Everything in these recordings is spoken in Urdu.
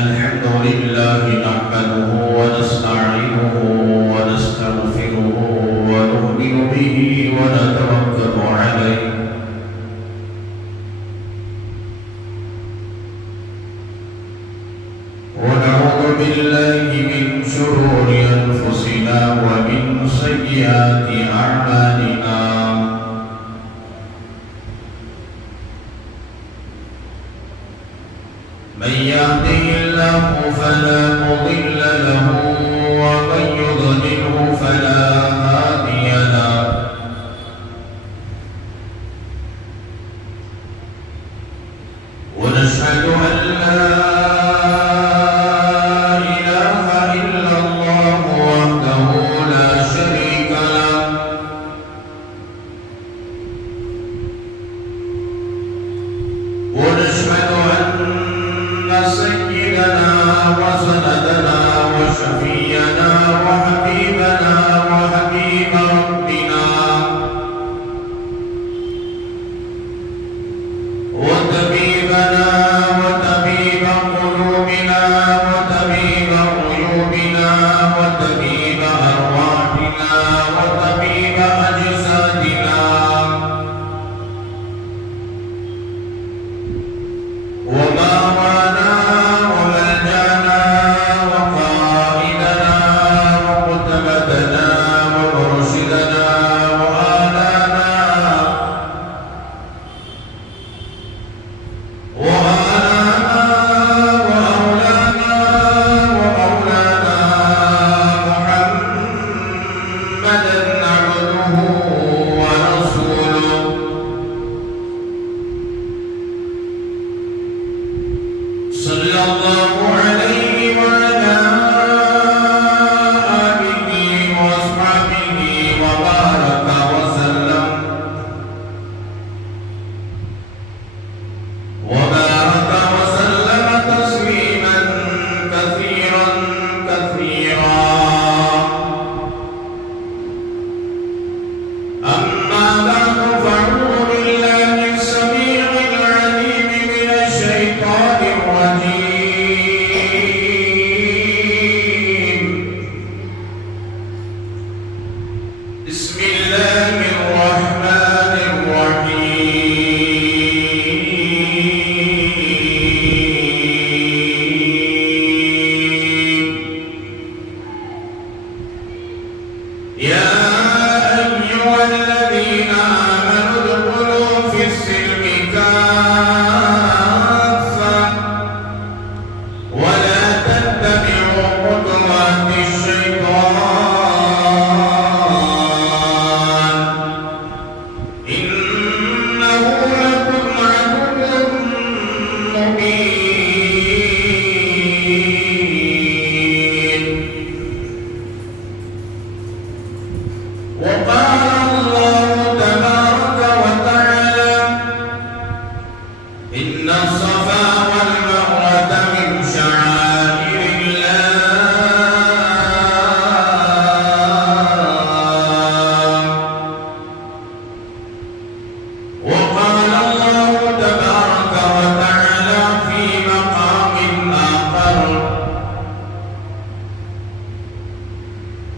الحمد لله نحمده ونستعينه ونستغفره ونؤمن به ونتوكل عليه ونعوذ بالله من شرور أنفسنا ومن سيئات أعمالنا من يهده الله فلا مضل له ومن يضلله فلا هادي له ونشهد أن لا إله إلا الله وحده لا شريك له ونشهد أن سيدنا وسندنا وشفينا وحبيبنا وحبيب ربنا وطبيبنا وطبيب قلوبنا وطبيب عيوبنا وطبيب أرواحنا وطبيب أجسادنا وماوانا وملجانا وقائدنا وقتبتنا ومرشدنا وآلانا وآلانا وأولانا ومولانا محمدا عبده ورسوله صلى الله عليه وعلى آله وأصحابه وبارك وسلم تسليما كثيرا كثيرا أما بعد فأعوذ بالله السميع العليم من الشيطان الرجيم بسم الله الرحمن الرحيم يا أيها الذين آمنوا ادخلوا في السلم كافة ولا تتبعوا خطوات الشيطان إنه لكم عدو مبين وقال الله تبارك وتعالى إن الصفا والمروة من شعائر الله وقال الله تبارك وتعالى في مقام آخر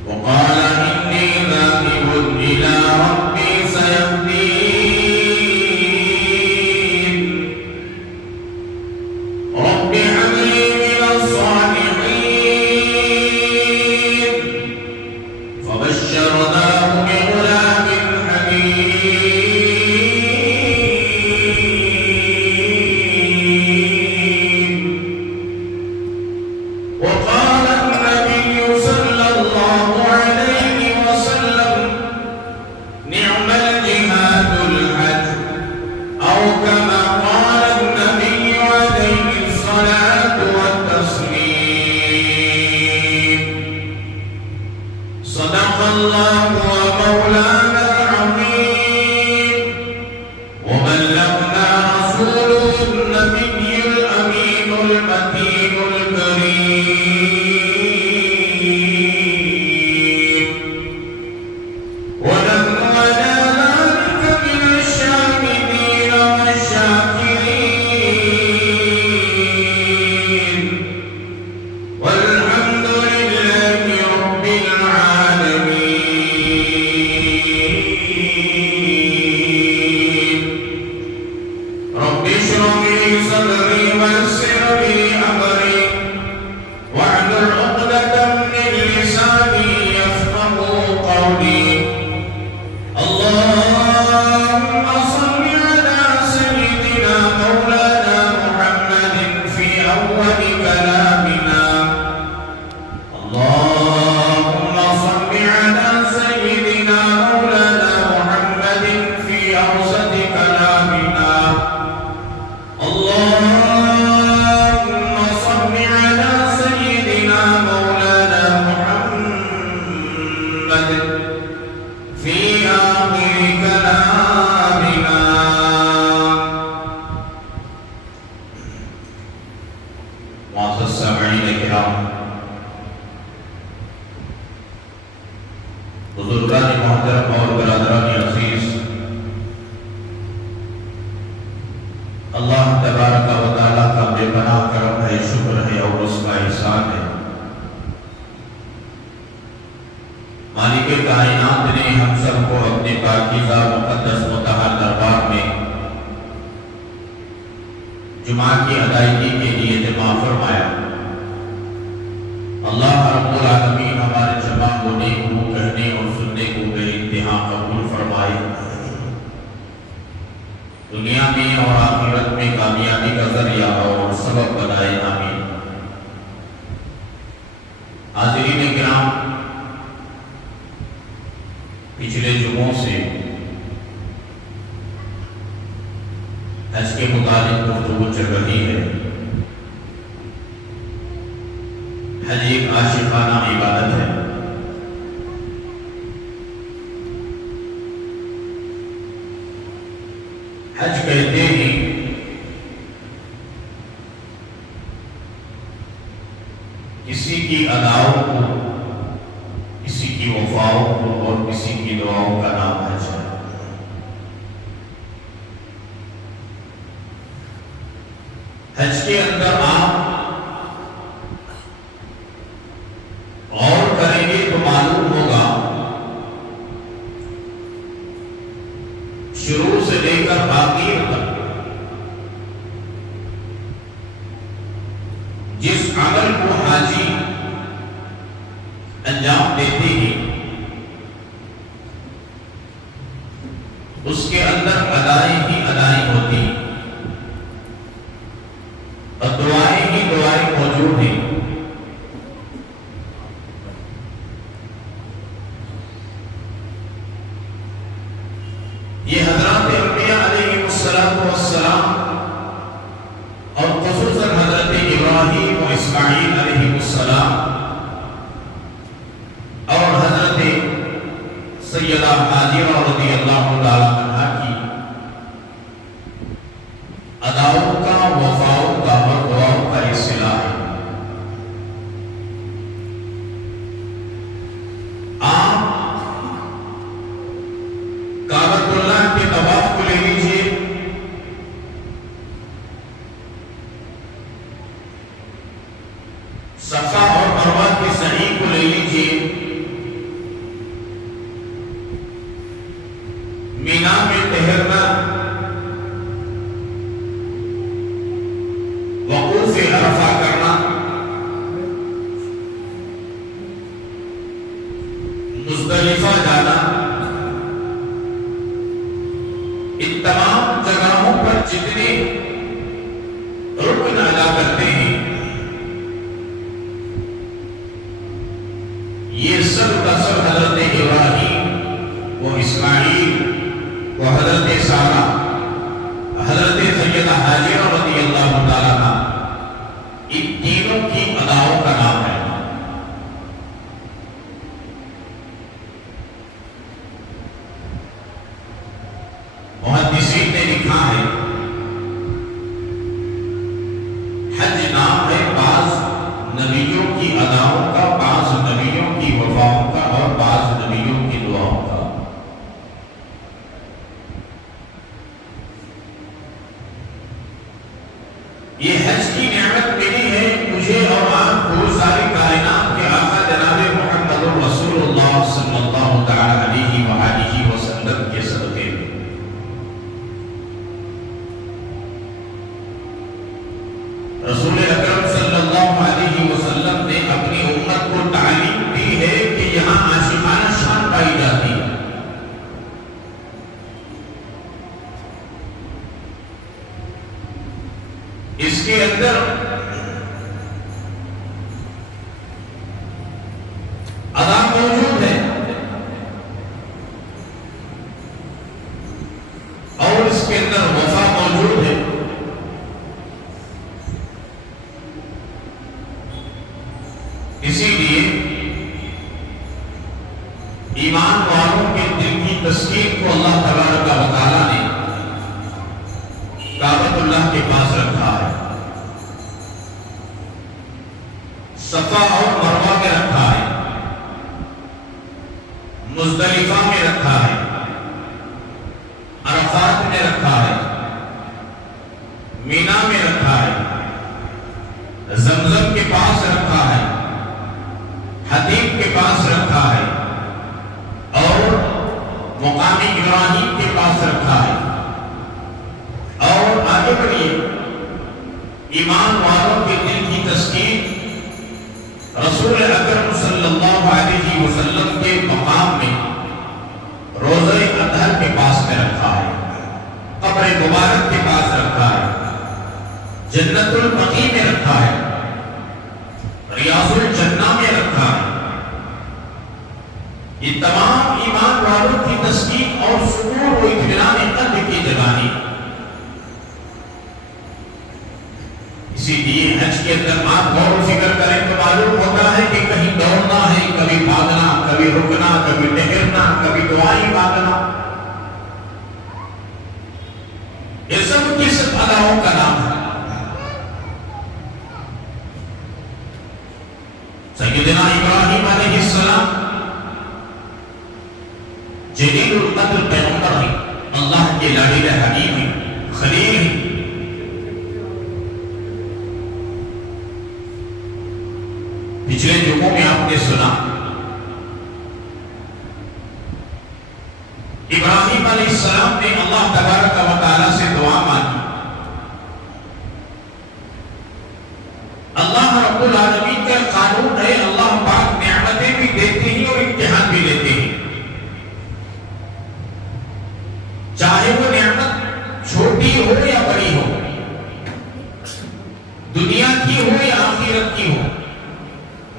وقال إني ذاهب إلى ربي سيهدين صدري ويسر لي أمري واحلل عقدة من لساني يفقهوا قولي اللهم صل على سيدنا مولانا محمد في أول كلامنا اللهم صل على سيدنا مولانا محمد في أوسط كلامنا اللهم صل على سيدنا مولانا محمد في آخر كلامنا. معزز سامعین کرام، بزرگان محترم اور برادران عزیز، اللہ تبارک و تعالیٰ کا بے پناہ کرم ہے، شکر ہے اور اس کا احسان ہے۔ مالک کائنات نے ہم سب کو اپنے پاکیزہ مقدس مطہر دربار میں جمعہ کی ادائیگی کے لیے جمع فرمایا۔ اللہ رب العالمین ہمارے جمع ہونے کو، کہنے اور سننے کو بے انتہا قبول فرمائے، دنیا میں اور آخرت میں کامیابی کا ذریعہ اور سبب بنائے، آمین۔ حاضرین کرام، پچھلے جمعوں سے حج کے متعلق گفتگو چل رہی ہے۔ حج ایک عاشقانہ عبادت ہے۔ حج کہتے ہیں کسی کی اداؤں کو، کسی کی وفاؤں کو اور کسی کی دعاؤں کا نام حج ہے۔ حج کے اندر آپ غور کریں گے تو معلوم ہوگا شروع سے لے کر آخر تک جس عمل کو حاجی انجام دیتے ہیں اس کے اندر ادائیں ہی ادائیں ہوتی ہیں اور دعائیں ہی دعائیں موجود ہیں۔ یہ حضرات انبیاء علیہ السلام اور خصوصاً حضرت ابراہیم و اسماعیل علیہ السلام اور حضرت سیدہ ہاجرہ رضی اللہ تعالیٰ عنہا کی اداؤں کا، وفاؤں کا اور دعاؤں کا اصطلاح ہے۔ آپ کعبۃ اللہ کے طواف کو لے لیجیے، صفا اور مروہ کی سعی کو لے لیجیے، مینا میں ٹہرنا، وقوف عرفہ کرنا، مزدلفہ جانا، ان تمام جگہوں پر جتنے رکن ادا کرتے ہیں یہ سب کا سب حضرت ابراہیم و اسماعیل و حضرت سارہ، حضرت سیدہ ہاجرہ رضی اللہ تعالیٰ عنہ، ان تینوں کی اداؤں کا نام ہے۔ محدثین نے لکھا ہے حج نام ہے بعض نبیوں کی اداؤں کا، بعض نبیوں کی وفاؤں کا اور بعض نبیوں کی دعاؤں کا۔ یہ حج کی نعمت ملی ہے مجھے اور آپ کو ساری کائنات کے آقا جناب محمد رسول اللہ صلی اللہ تعالی علیہ وآلہ وسلم کے صدقے میں۔ رسول اکرم صلی اللہ علیہ وسلم نے اپنی امت کو تعلیم دی ہے کہ یہاں عاشقانہ شان پائی جاتی ہے. اس کے اندر ادا موجود ہے اور اس کے اندر وفا موجود ہے. اسی لیے ایمان والوں کے دل کی تسکین کو اللہ تبارک و تعالیٰ نے کعبۃ اللہ کے پاس رکھا ہے، صفا اور مروہ میں رکھا ہے، مزدلفہ میں رکھا ہے، عرفات میں رکھا ہے، مینا میں رکھا ہے، زمزم کے پاس رکھا ہے، حدیب کے پاس رکھا ہے اور مقام ابراہیم کے پاس رکھا ہے. اور آگے بڑھیے، ایمان والوں کے دل کی تسکین رسول اکرم صلی اللہ علیہ وسلم کے مقام میں روضہ اطہر کے پاس میں رکھا ہے، قبر مبارک کے پاس رکھا ہے، جنت البقیع میں رکھا ہے، ریاض الجنہ میں رکھا ہے. یہ تمام ایمان والوں کی تسکین اور سکون و اطمینان قلب کی جگہ ہے. اسی لیے حج کے اندر آپ غور و فکر کریں تو معلوم ہوتا ہے کہ کہیں دوڑنا ہے، کبھی بھاگنا، کبھی رکنا، کبھی ٹہرنا، کبھی دعائیں مانگنا. یہ سب کی سب اداؤں کا نام ہے. سیدنا ابراہیم علیہ السلام جلیل القدر پیغمبر ہیں، اللہ کے لاڈلے حبیب ہیں، خلیل ہیں. پچھلے جمعوں میں آپ نے سنا ابراہیم علیہ السلام نے اللہ تبارک و تعالیٰ سے دعا مانگی. اللہ رب العالمین کا قانون ہے، اللہ پاک نعمتیں بھی دیتے ہیں اور امتحان بھی لیتے ہیں. چاہے وہ نعمت چھوٹی ہو یا بڑی ہو، دنیا کی ہو یا آخرت کی ہو،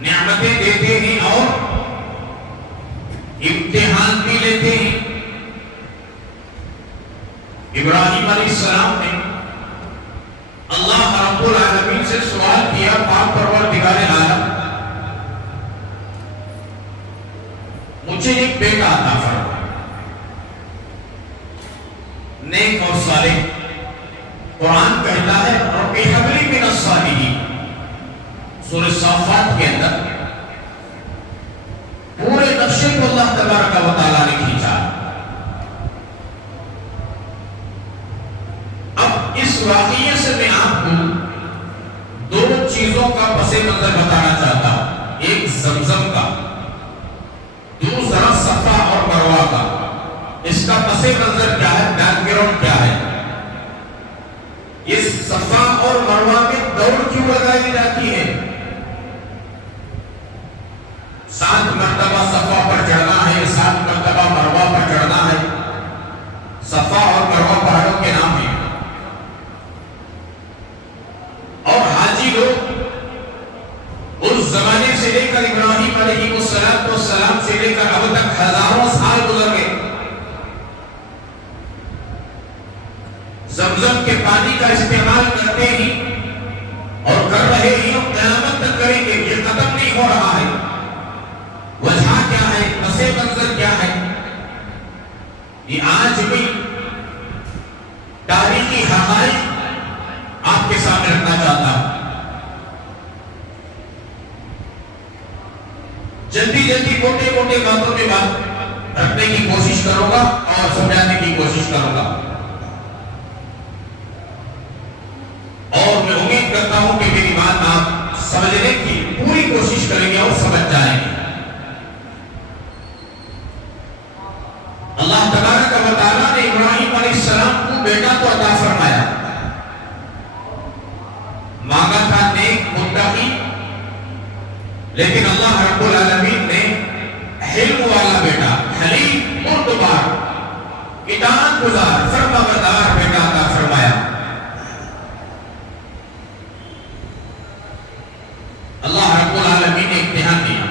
نعمتیں دیتے ہیں اور امتحان بھی لیتے ہیں. ابراہیم علیہ السلام نے اللہ رب العالمین سے سوال کیا، پاک پروردگار عالم مجھے ایک بیٹا عطا فرما، نیک اور صالح. قرآن کہتا ہے رب ہب لی من الصالحین. سورہ صافات کے اندر پورے نقشے کو اللہ تبارک و تعالیٰ نے کھینچا. اب اس واقعے سے میں آپ کو دو چیزوں کا پس منظر بتانا چاہتا ہوں، ایک زمزم کا، دوسرا صفا اور مروہ کا. اس کا پس منظر کیا ہے، بیک گراؤنڈ کیا ہے. اس صفا اور مروہ میں دوڑ کیوں لگائی جاتی ہے؟ 7 مرتبہ صفا پر چڑھنا ہے، 7 مرتبہ مروہ پر چڑھنا ہے. صفا اور مروہ پہاڑوں کے نام ہیں. اور حاجی لوگ اس زمانے سے لے کر ابراہیم علیہ السلام سے لے کر اب تک ہزاروں سال گزر گئے، زمزم کے پانی کا استعمال کرتے ہی اور کر رہے ہی اور قیامت تک کریں گے. یہ ختم نہیں ہو رہا ہے. وجہ کیا ہے، پس منظر کیا ہے؟ یہ آج بھی تاریخی حقائق آپ کے سامنے رکھنا چاہتا ہوں. جلدی موٹے باتوں میں بات رکھنے کی کوشش کروں گا اور سمجھانے کی کوشش کروں گا، اور میں امید کرتا ہوں کہ میری بات آپ سمجھنے کی پوری کوشش کریں گے اور سمجھ جائیں گے. اللہ تبارک و تعالیٰ نے ابراہیم علیہ السلام کو بیٹا تو عطا فرمایا، مانگا لیکن اللہ رب العالمین نے حلم والا بیٹا، حلیم، مردبار، اطاعت گزار، فرمانبردار بیٹا عطا فرمایا۔ اللہ رب العالمین نے امتحان دیا۔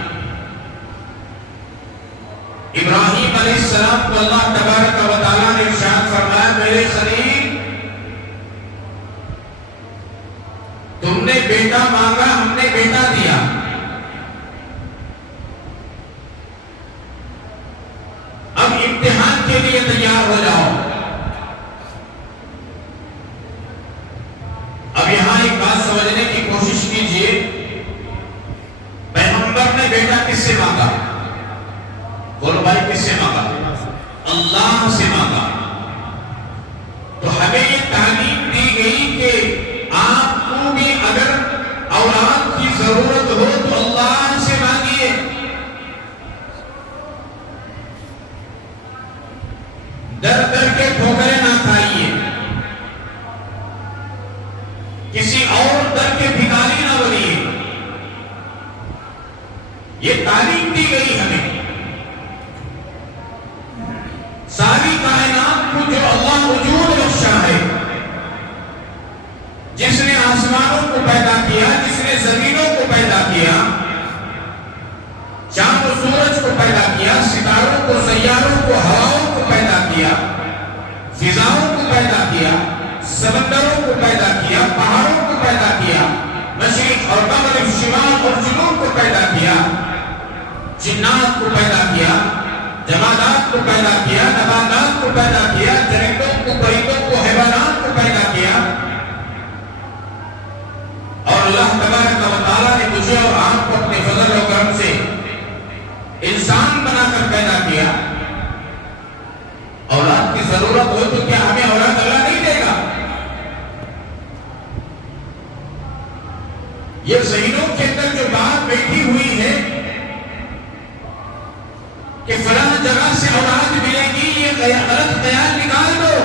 ابراہیم علیہ السلام کو اللہ تبارک و تعالیٰ نے ارشاد فرمایا، میرے خلیل، تم نے بیٹا مانگا، ہم نے بیٹا دیا۔ اب امتحان کے لیے تیار ہو جاؤ۔ اب یہاں ایک بات سمجھنے کی کوشش کیجئے، پیغمبر نے بیٹا کس سے مانگا؟ بولو بھائی، کس سے مانگا؟ اللہ سے مانگا۔ تو ہمیں یہ تعلیم دی گئی کہ آپ کو بھی اگر اولاد کی ضرورت ہو تو اللہ سے مانگیے۔ ڈر ڈر کے ٹھوکریں نہ کھائیے، کسی اور در کے بھکاری نہ بنیے۔ یہ تعلیم دی گئی ہمیں۔ ساری کائنات کو جو اللہ وجود بخشا ہے، جس نے آسمانوں کو پیدا کیا، جس نے زمینوں کو پیدا کیا، چاند و سورج کو پیدا کیا، ستاروں کو، سیاروں کو، ہواؤں کو پیدا کیا، فضاؤں کو پیدا کیا، سمندروں کو پیدا کیا، پہاڑوں کو پیدا کیا، مشرق اور مغرب، شمال اور جنوب کو پیدا کیا، جنات کو پیدا کیا، جمادات کو پیدا کیا، نباتات کو پیدا کیا، جنتوں کو، پرندوں کو، حیوانات کو پیدا کیا۔ اور اللہ تبارک و تعالیٰ نے مجھے اور آپ کو اپنے فضل و کرم سے انسان بنا کر پیدا کیا۔ اولاد کی ضرورت ہو تو کیا ہمیں اولاد اللہ نہیں دے گا؟ یہ ذہنوں کے اندر جو بات بیٹھی ہوئی ہے کہ فلاں جگہ سے اولاد ملے گی، یہ غلط خیال نکال دو۔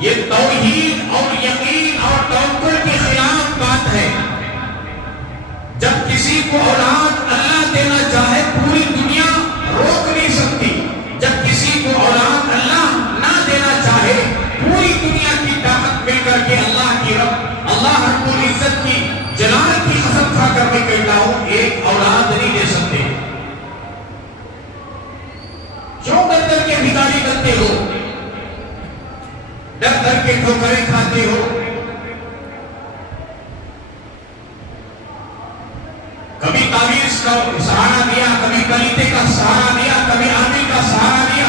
یہ توحید اور یقین اور توکل کے خلاف بات ہے۔ جب کسی کو اولاد اللہ دینا چاہے، پوری دنیا روک نہیں سکتی۔ جب کسی کو اولاد اللہ نہ دینا چاہے، پوری دنیا کی طاقت مل کر کے اللہ کی رب، اللہ رب العزت کی جلال کی قسم کھا کر میں کہتا ہوں، ایک اولاد نہیں دے سکتے۔ کیوں ڈر ڈر کے بھکاری بنتے ہو؟ ڈر ڈر کے ٹھوکریں کھاتے ہو؟ کبھی تعویذ کا سہارا دیا، کبھی کلیتے کا سہارا دیا، کبھی عامل کا سہارا دیا،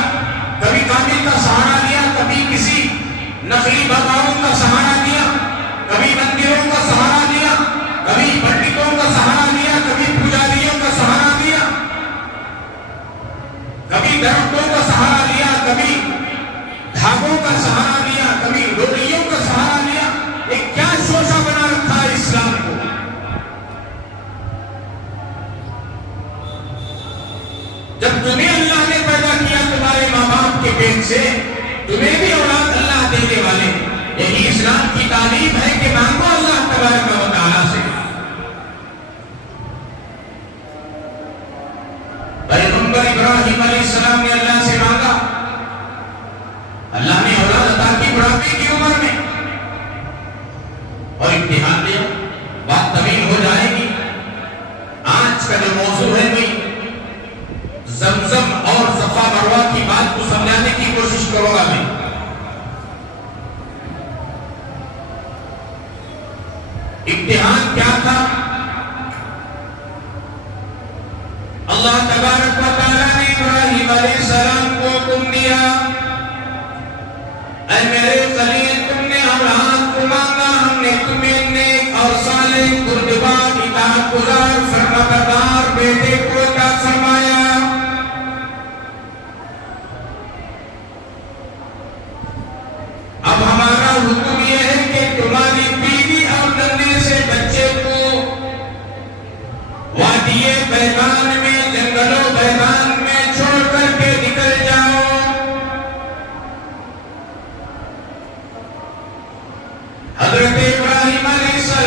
کبھی کامل کا سہارا دیا، کبھی کسی نقلی باباؤں کا سہارا دیا، کبھی مندروں کا سہارا دیا، کبھی پنڈتوں کا سہارا دیا، کبھی پجاریوں کا سہارا دیا، کبھی درختوں کا سہارا لیا، کبھی دھاگوں کا سہارا لیا، کبھی ڈوریوں کا سہارا لیا۔ ایک کیا شوشہ بنا رکھا ہے اسلام کو؟ جب تمہیں اللہ نے پیدا کیا تمہارے ماں باپ کے پیٹ سے، تمہیں بھی اولاد اللہ دینے والے۔ یہی اسلام کی تعلیم ہے کہ مانگو اللہ تبارک و تعالیٰ سے۔ پیغمبر ابراہیم علیہ السلام نے اللہ سے مانگا، اللہ نے اولاد عطا کی بڑھاپے کی عمر میں، اور امتحان دیا۔ بات طویل ہو جائے گی۔ آج کا جو موضوع ہے وہی زمزم اور صفا مروہ کی بات کو سمجھانے کی کوشش کروں گا میں۔ امتحان کیا تھا؟ اللہ تبارک و تعالیٰ نے ابراہیم علیہ السلام کو حکم دیا، اے میرے خلیل، تم نے اولاد کو مانگا، ہم نے تمہیں نیک اور صالح، بردبار، اطاعت گزار، فرمانبردار بیٹے کو عطا فرمایا۔ اب ہمارا حکم یہ ہے کہ تمہاری بیوی اور ننھے سے بچے کو وادی بیضان میں، جنگلوں بیضان میں چھوڑ کر کے نکل جاؤ۔ حضرت ابراہیم علیہ السلام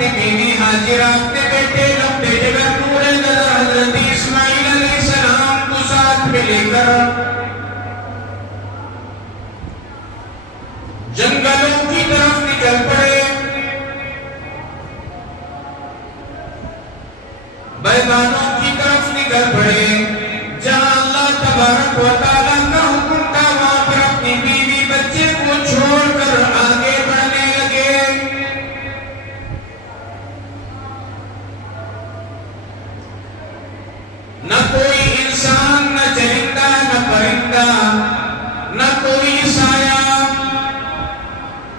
اپنی بیوی حاجرہ، اپنے بیٹے لمبے جگر نور نظر حضرت اسماعیل علیہ السلام کو ساتھ میں لے کر جنگلوں کی طرف نکل پڑے، بیابانوں کی طرف نکل پڑے، جہاں اللہ تبارک و تعالیٰ کا حکم تھا وہاں پر اپنی بیوی بچے کو چھوڑ کر آگے بڑھنے لگے۔ نہ کوئی انسان، نہ چرندہ، نہ پرندہ، نہ کوئی سایہ،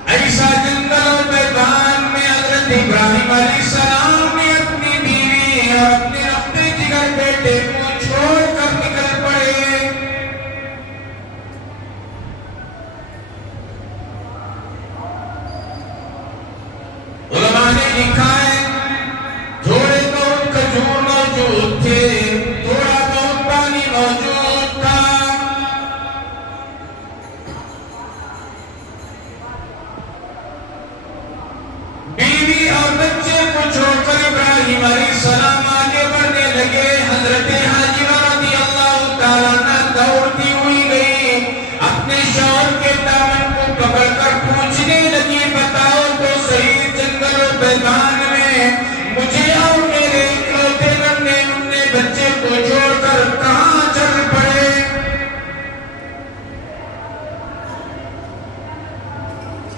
ایسا جنگل و بیابان میں حضرت ابراہیم علیہ السلام نے اپنی بیوی اور اپنے اپنے جگر بیٹے کو چھوڑ کر نکل پڑے۔ علماء نے لکھا ہے تھوڑے بہت کھجور موجود تھے، تھوڑا بہت پانی موجود تھا۔ بیوی اور بچے کو چھوڑ کر ابراہیم علیہ السلام آگے بڑھنے لگے۔ حضرت حاجرہ رضی اللہ تعالیٰ عنہ دوڑتی ہوئی گئی، اپنے شوہر کے دامن کو پکڑ کر پوچھنے لگی، بتاؤ تو صحیح جنگل و بیابان میں مجھے اور میرے اکلوتے ننھے منھے بچے کو چھوڑ کر کہاں چل پڑے؟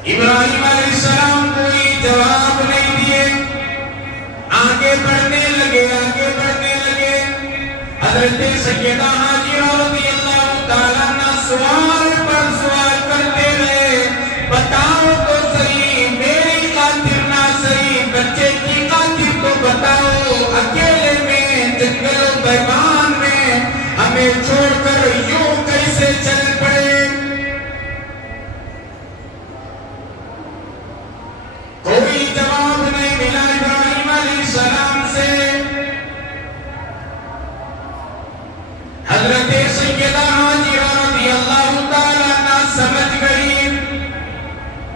ابراہیم علیہ السلام کوئی جواب نہیں دیے، آگے بڑھنے لگے، آگے بڑھنے لگے۔ حضرت سیدہ حاجرہ رضی اللہ تعالیٰ عنہ سوال پر سوال کرتے رہے، بتاؤ تو صحیح، میری خاطر نہ صحیح، بچے کی خاطر تو بتاؤ، اکیلے میں جنگل و بیابان میں ہمیں چھوڑ کر یوں کیسے چل پڑے؟ کوئی جواب نہیں ملا ابراہیم علیہ السلام سے۔ حضرت سیدہ حاجرہ رضی اللہ تعالیٰ عنہ سمجھ گئی،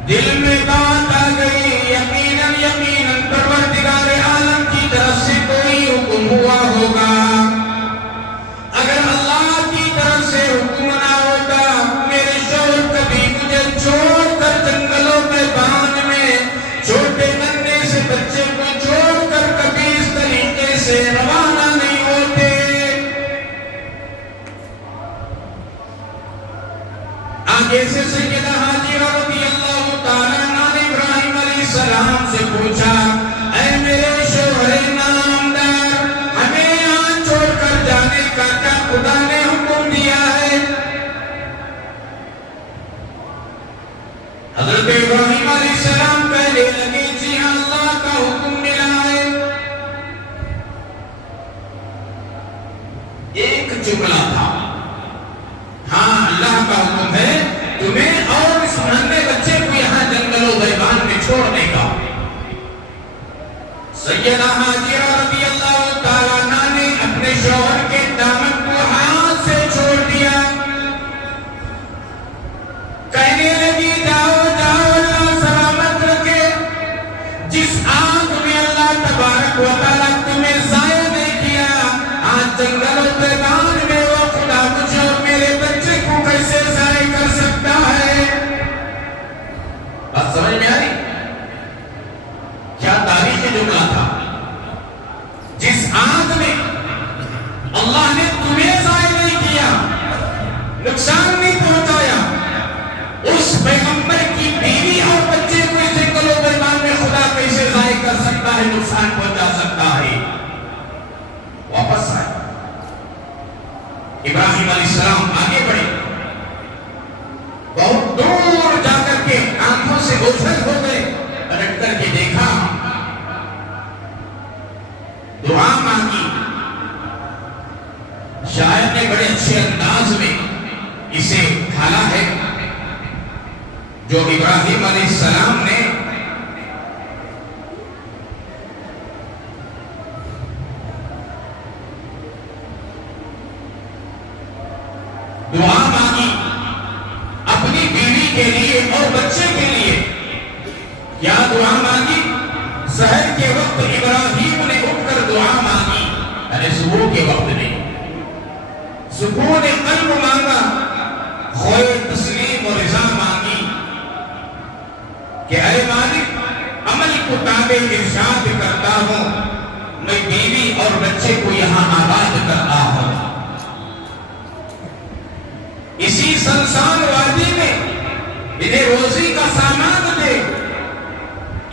دل میں بات آ گئی، یقیناً یقیناً پروردگار عالم کی طرف سے کوئی حکم ہوا ہوگا۔ اگر اللہ کی طرف سے حکم نہ ہوتا، میرے شوہر کبھی مجھے چھوڑ کر جنگلوں میں بیابان میں چھوٹے ننھے سے بچے کو چھوڑ کر کبھی اس طریقے سے روانہ نہیں ہوتے۔ آگے سے سیدہ حاجرہ رضی اللہ تعالیٰ عنہ نے ابراہیم علیہ السلام سے پوچھا، اے میرے شوہر نامدار، ہمیں یہاں چھوڑ کر جانے کا کیا خدا نے حکم دیا ہے؟ حضرت ابراہیم علیہ السلام کہنے لگے، جی ہاں، اللہ کا حکم ملا ہے۔ ایک جملہ تھا، ہاں اللہ کا حکم ہے تمہیں اور اس ننھے بچے کو یہاں جنگل و بیابان میں چھوڑنے کا۔ سیدہ حاجرہ رضی اللہ تعالیٰ عنہ نے اپنے شوہر کے دامن کو ہاتھ سے چھوڑ دیا، کہنے لگی، جاؤ جاؤ، اللہ سلامت رکھے، جس آنکھ میں اللہ تبارک و تعالیٰ تمہیں ضائع نہیں کیا، آج جنگل و بیابان میں وہ خدا مجھے اور میرے بچے کو کیسے ضائع کر سکتا ہے؟ بات سمجھ میں آ رہی؟ کیا تاریخی جملہ تھا، جس آنکھ میں اللہ نے تمہیں ضائع نہیں کیا، نقصان نہیں پہنچایا، اس پیغمبر کی بیوی اور بچے کو اس جنگل و بیابان میں خدا کیسے ضائع کر سکتا ہے، نقصان پہنچا سکتا ہے؟ واپس آئے، ابراہیم علیہ السلام آگے بڑھے، بہت دور جا کر کے آنکھوں سے اوجھل ہو گئے، پلٹ کر کے دیکھا، دعا مانگی، شاعر نے بڑے اچھے انداز میں اسے ڈھالا ہے، جو ابراہیم علیہ السلام نے دعا مانگی اپنی بیوی کے لیے اور بچے کے لیے، کیا دعا مانگی؟ زہر کے وقت ابراہیم نے اٹھ کر دعا مانگی، یعنی صبح کے وقت نے سکون قلب مانگا، خوئے تسلیم و رضا مانگی کہ اے مالک عمل کو تابع ارشاد کرتا ہوں، میں بیوی اور بچے کو یہاں آباد کرتا ہوں، اسی سنسان وادی میں انہیں روزی کا سامان دے،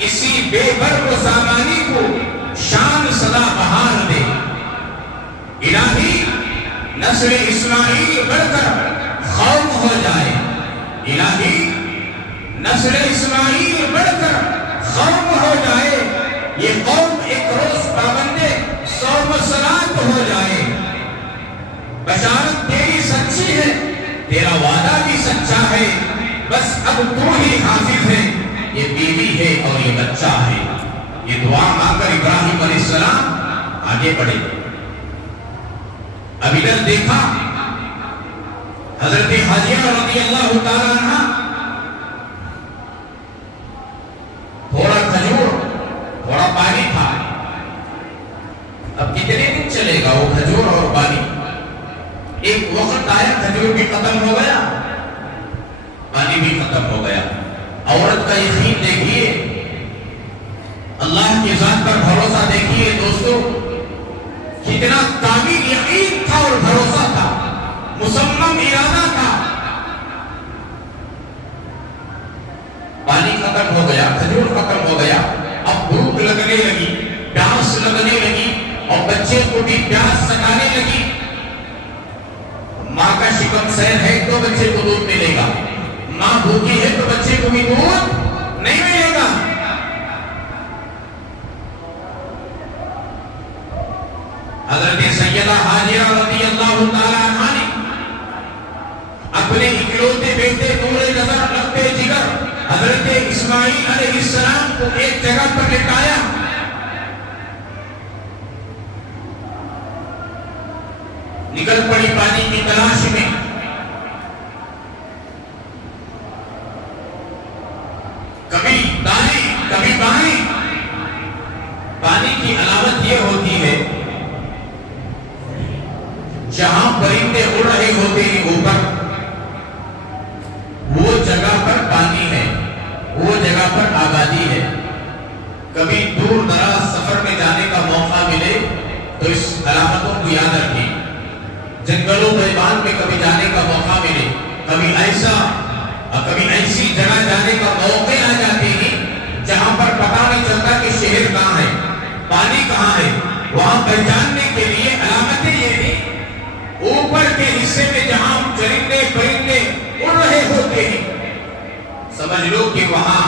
اسی بے بر و سامانی کو شان سدا بہار دے، الہی نسل اسماعیل بڑھ کر قوم ہو جائے، الہی نسل اسماعیل بڑھ کر قوم ہو جائے، یہ قوم ایک روز پابندے صوم و صلاۃ ہو جائے، بشارت تیری سچی ہے، تیرا وعدہ بھی سچا ہے، بس اب تو ہی حافظ ہے، یہ بیوی ہے اور یہ بچہ ہے۔ یہ دعا مانگ کر ابراہیم علیہ السلام آگے بڑھے۔ اب ادھر دیکھا حضرت حاجرہ رضی اللہ تعالیٰ عنہ، تھوڑا کھجور تھوڑا پانی تھا، اب کتنے دن چلے گا وہ کھجور اور پانی؟ ایک وقت آیا کھجور بھی ختم ہو گیا، پانی بھی ختم ہو گیا۔ عورت کا یقین دیکھیے، اللہ کی ذات پر بھروسہ دیکھیے دوستو، کتنا کامل یقین تھا اور بھروسہ تھا، مصمم ارادہ تھا۔ پانی ختم ہو گیا، کھجور ختم ہو گیا، اب بھوک لگنے لگی، پیاس لگنے لگی، اور بچے کو بھی پیاس ستانے لگی۔ ماں کا شکم سیر ہے تو بچے کو دودھ ملے گا، ماں بھوکی ہے تو بچے کو بھی دودھ نہیں ملے گا۔ حضرت سیدہ حاجرہ رضی اللہ تعالیٰ عنہ نے اپنے اکلوتے بیٹے نور نظر رکھتے جگر حضرت اسماعیل علیہ السلام کو ایک جگہ پر لٹایا، نکل پڑی پانی کی تلاش میں۔ کبھی دائیں کبھی بائیں۔ پانی کی علامت یہ ہوتی ہے جہاں پرندے اڑ رہے ہوتے ہیں اوپر، وہ جگہ پر پانی ہے، وہ جگہ پر آبادی ہے۔ کبھی دور دراز سفر میں جانے کا موقع ملے تو اس علامتوں کو یاد رکھیں۔ جنگلوں بیابان میں کبھی جانے کا موقع ملے، کبھی ایسی جگہ جانے کا موقع آ جاتے ہیں جہاں پر پتہ نہیں چلتا کہ شہر کہاں ہے، پانی کہاں ہے، وہاں پہچاننے کے لیے علامتیں یہ ہیں۔ اوپر کے حصے میں جہاں چرندے پرندے اڑ رہے ہوتے ہیں، سمجھ لو کہ وہاں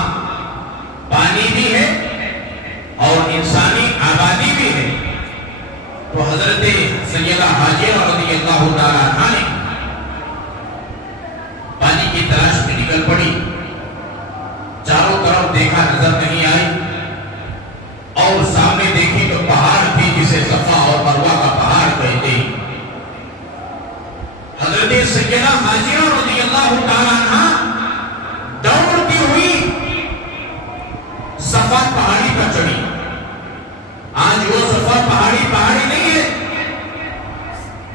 پانی بھی ہے اور انسانی آبادی بھی ہے۔ تو حضرت سیدہ حاجرہ رضی اللہ تعالیٰ عنہ نے پانی کی تلاش میں نکل پڑی، چاروں طرف دیکھا نظر نہیں آئی، اور سامنے دیکھی تو پہاڑ تھی جسے صفا اور مروہ کا پہاڑ کہتے ہیں۔ حضرت سیدہ حاجرہ رضی اللہ تعالیٰ عنہ دوڑتی ہوئی صفا پہاڑی پر چڑھی۔ آج وہ صفا پہاڑی نہیں ہے،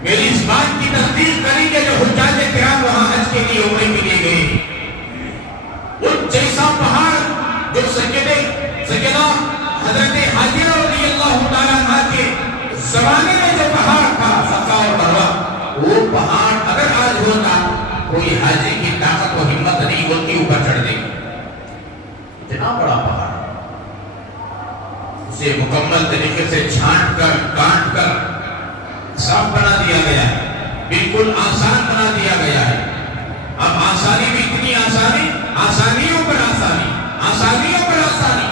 میری اس بات کی تصدیق کریں کہ جو حجاج کرام وہاں حج کے لیے عمرے کے لیے گئے، ان جیسا پہاڑ جو سیدہ حضرت حاجرہ رضی اللہ تعالیٰ عنہ کے زمانے میں جو پہاڑ تھا صفا اور مروہ، وہ پہاڑ اگر آج ہوتا کوئی حاجی کی طاقت و ہمت نہیں ہوتی اوپر چڑھ دے گی۔ اتنا بڑا پہاڑ، اسے مکمل طریقے سے چھانٹ کر کاٹ کر صاف بنا دیا گیا ہے، بالکل آسان بنا دیا گیا ہے۔ اب آسانی بھی اتنی آسانی، آسانیوں پر آسانی، آسانیوں پر آسانی۔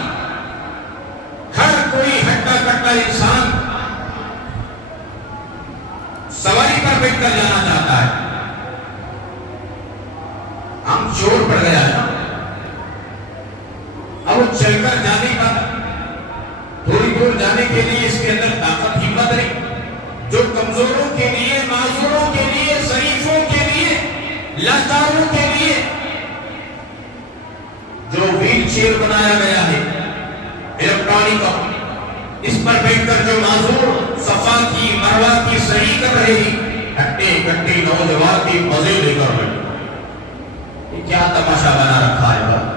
ہر کوئی ہٹا کٹا انسان سواری پر بیٹھ کر جانا چاہتا ہے۔ ہم چور پڑ گیا ہے، اب چل کر جانے کا تھوڑی دور جانے کے لیے اس کے اندر طاقت ہمت نہیں۔ جو کمزوروں کے لیے، معذوروں کے لیے، ضعیفوں کے لیے، لاچاروں کے لیے جو ویل چیئر بنایا گیا ہے، الیکٹرانک اس پر بیٹھ کر جو معذور صفا کی مروہ کی سعی کر رہے ہیں، ہٹے کٹے نوجوان کی مزے لے کر بیٹھے، یہ کیا تماشا بنا رکھا ہے بھائی؟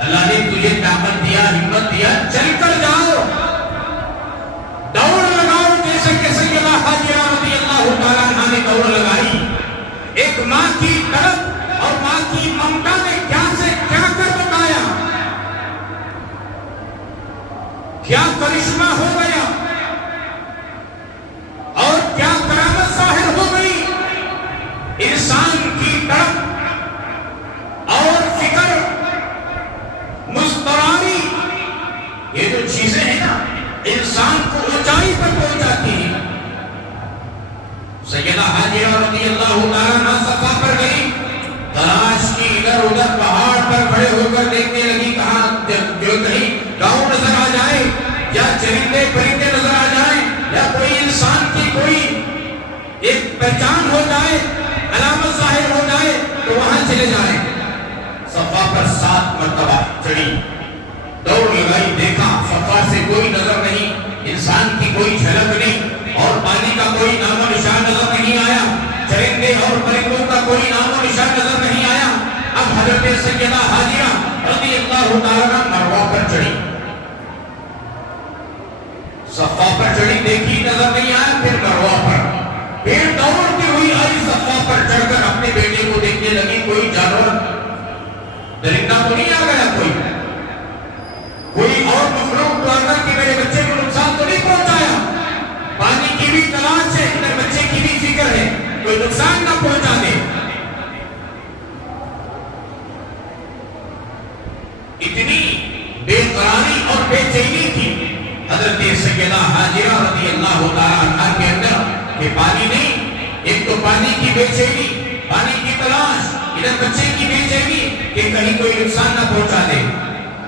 اللہ نے تجھے طاقت دیا، ہمت دیا، چل کر جاؤ، دوڑ لگاؤ، جیسے کہ سیدہ حاجرہ رضی اللہ تعالیٰ عنہ نے دوڑ لگائی۔ ایک ماں کی طرف اور ماں کی ممتا نے کیا سے کیا کر بتایا، کیا کرشمہ ہو گیا اور کیا کرامت ظاہر ہو گئی۔ انسان کی طرف اور فکر، مستراری، یہ جو چیزیں ہیں نا انسان کو اونچائی پر پہنچاتی ہیں۔ سیدہ حاجرہ رضی اللہ تعالیٰ عنہ صفا پر گئی، تلاش کی، ادھر ادھر پہاڑ پر کھڑے ہو کر دیکھنے لگی، کہاں جو کہیں گاؤں نظر آ جائے یا چرندے پرندے نظر آ جائیں یا کوئی انسان کی کوئی ایک پہچان ہو جائے، علامت ظاہر ہو جائے تو وہاں چلے جائیں۔ صفا پر 7 مرتبہ چڑھی، دوڑ لگائی، دیکھا صفا سے کوئی نظر نہیں، انسان کی کوئی جھلک نہیں، اور پانی کا کوئی نام و نشان نظر نہیں آیا، چرندے اور پرندوں کا کوئی نام و نشان نظر نہیں آیا۔ اب حضرت سیدہ حاجرہ رضی اللہ تعالیٰ عنہ مروہ پر چڑھی، صفا پر چڑھی، دیکھی نظر نہیں آیا، پھر مروہ پر، پھر دوڑتی ہوئی آئی، صفا پر چڑھ کر اپنے بیٹے کو دیکھنے لگی، کوئی جانور درندہ تو نہیں آ گیا، کوئی اور مخلوق تو آگا کہ میرے بچے کو نقصان تو نہیں پہنچایا۔ پانی کی بھی تلاش ہے، ادھر بچے کی بھی فکر ہے، کوئی نقصان نہ پہنچا دے۔ اتنی بے قراری اور بے چینی تھی حضرت سیدہ حاجرہ رضی اللہ تعالیٰ عنہ کے اندر کہ پانی نہیں، ایک تو پانی کی بے چینی، پانی کی تلاش، ادھر بچے کی بے چینی کہ کہیں کوئی نقصان نہ پہنچا دے،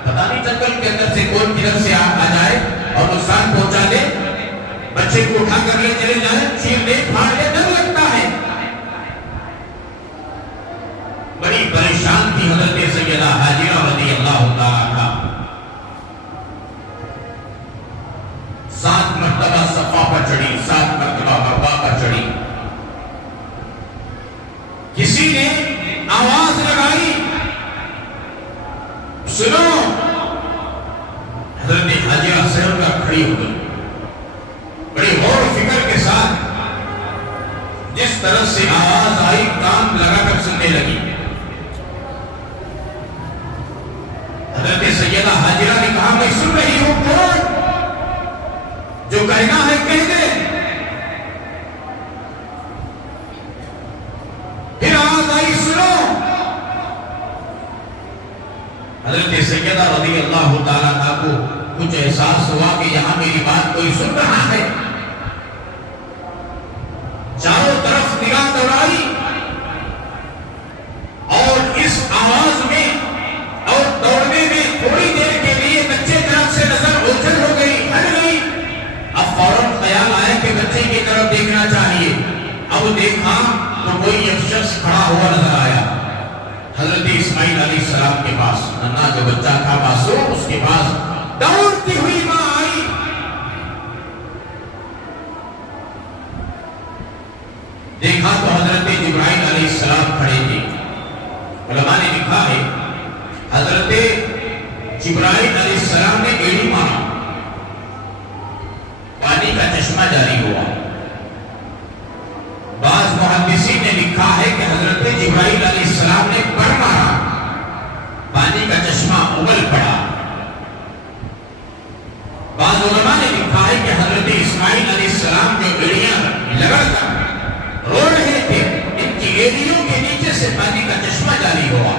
پتہ نہیں جنگل کے اندر سے کون کدھر سے آ جائے اور نقصان پہنچا دے، بچے کو اٹھا کر لے چلے جائیں، چیر دے، پھاڑ دے، ڈر لگتا ہے۔ بڑی پریشان تھی حضرت سیدہ حاجرہ رضی اللہ تعالیٰ عنہ۔ 7 مرتبہ صفا پر چڑھی، 7 مرتبہ مروہ پر چڑھی، کسی نے آواز لگائی، سنو، حضرت حاجرہ سر کر کھڑی ہو گئی، بڑی غور و فکر کے ساتھ جس طرف سے آواز آئی کان لگا کر سننے لگی۔ حضرت سیدہ حاجرہ نے کہا میں سن رہی ہوں، کون؟ جو کہنا ہے کہہ دے۔ پھر آواز آئی سنو، حضرت سیدہ رضی اللہ تعالیٰ عنہ کو کچھ احساس ہوا کہ یہاں میری بات کوئی سن رہا ہے، چاروں طرف نگاہ دوڑائی اور اس آواز میں اور دوڑنے میں تھوڑی دیر کے لیے بچے طرف سے نظر اوجھل ہو گئی، ہٹ گئی۔ اب فوراً خیال آیا کہ بچے کی طرف دیکھنا چاہیے، اب دیکھا تو کوئی ایک شخص کھڑا ہوا نظر آیا، حضرت اسماعیل علیہ السلام کے پاس، ننھا جو بچہ تھا معصوم، اس کے پاس دوڑتی ہوئی ماں آئی، دیکھا تو حضرت جبرائیل علیہ السلام کھڑے تھے۔ علماء نے لکھا ہے حضرت جبرائیل علیہ السلام نے ایڑی مارا، پانی کا چشمہ جاری ہوا۔ بعض محدثین نے لکھا ہے کہ حضرت جبرائیل علیہ السلام نے پڑ مارا، پانی کا چشمہ ابل پڑا۔ بعض علماء نے لکھا ہے کہ حضرت اسماعیل علیہ السلام جو ایڑیاں لگڑ کر رو رہے تھے، ان کی ایڑیوں کے نیچے سے پانی کا چشمہ جاری ہوا۔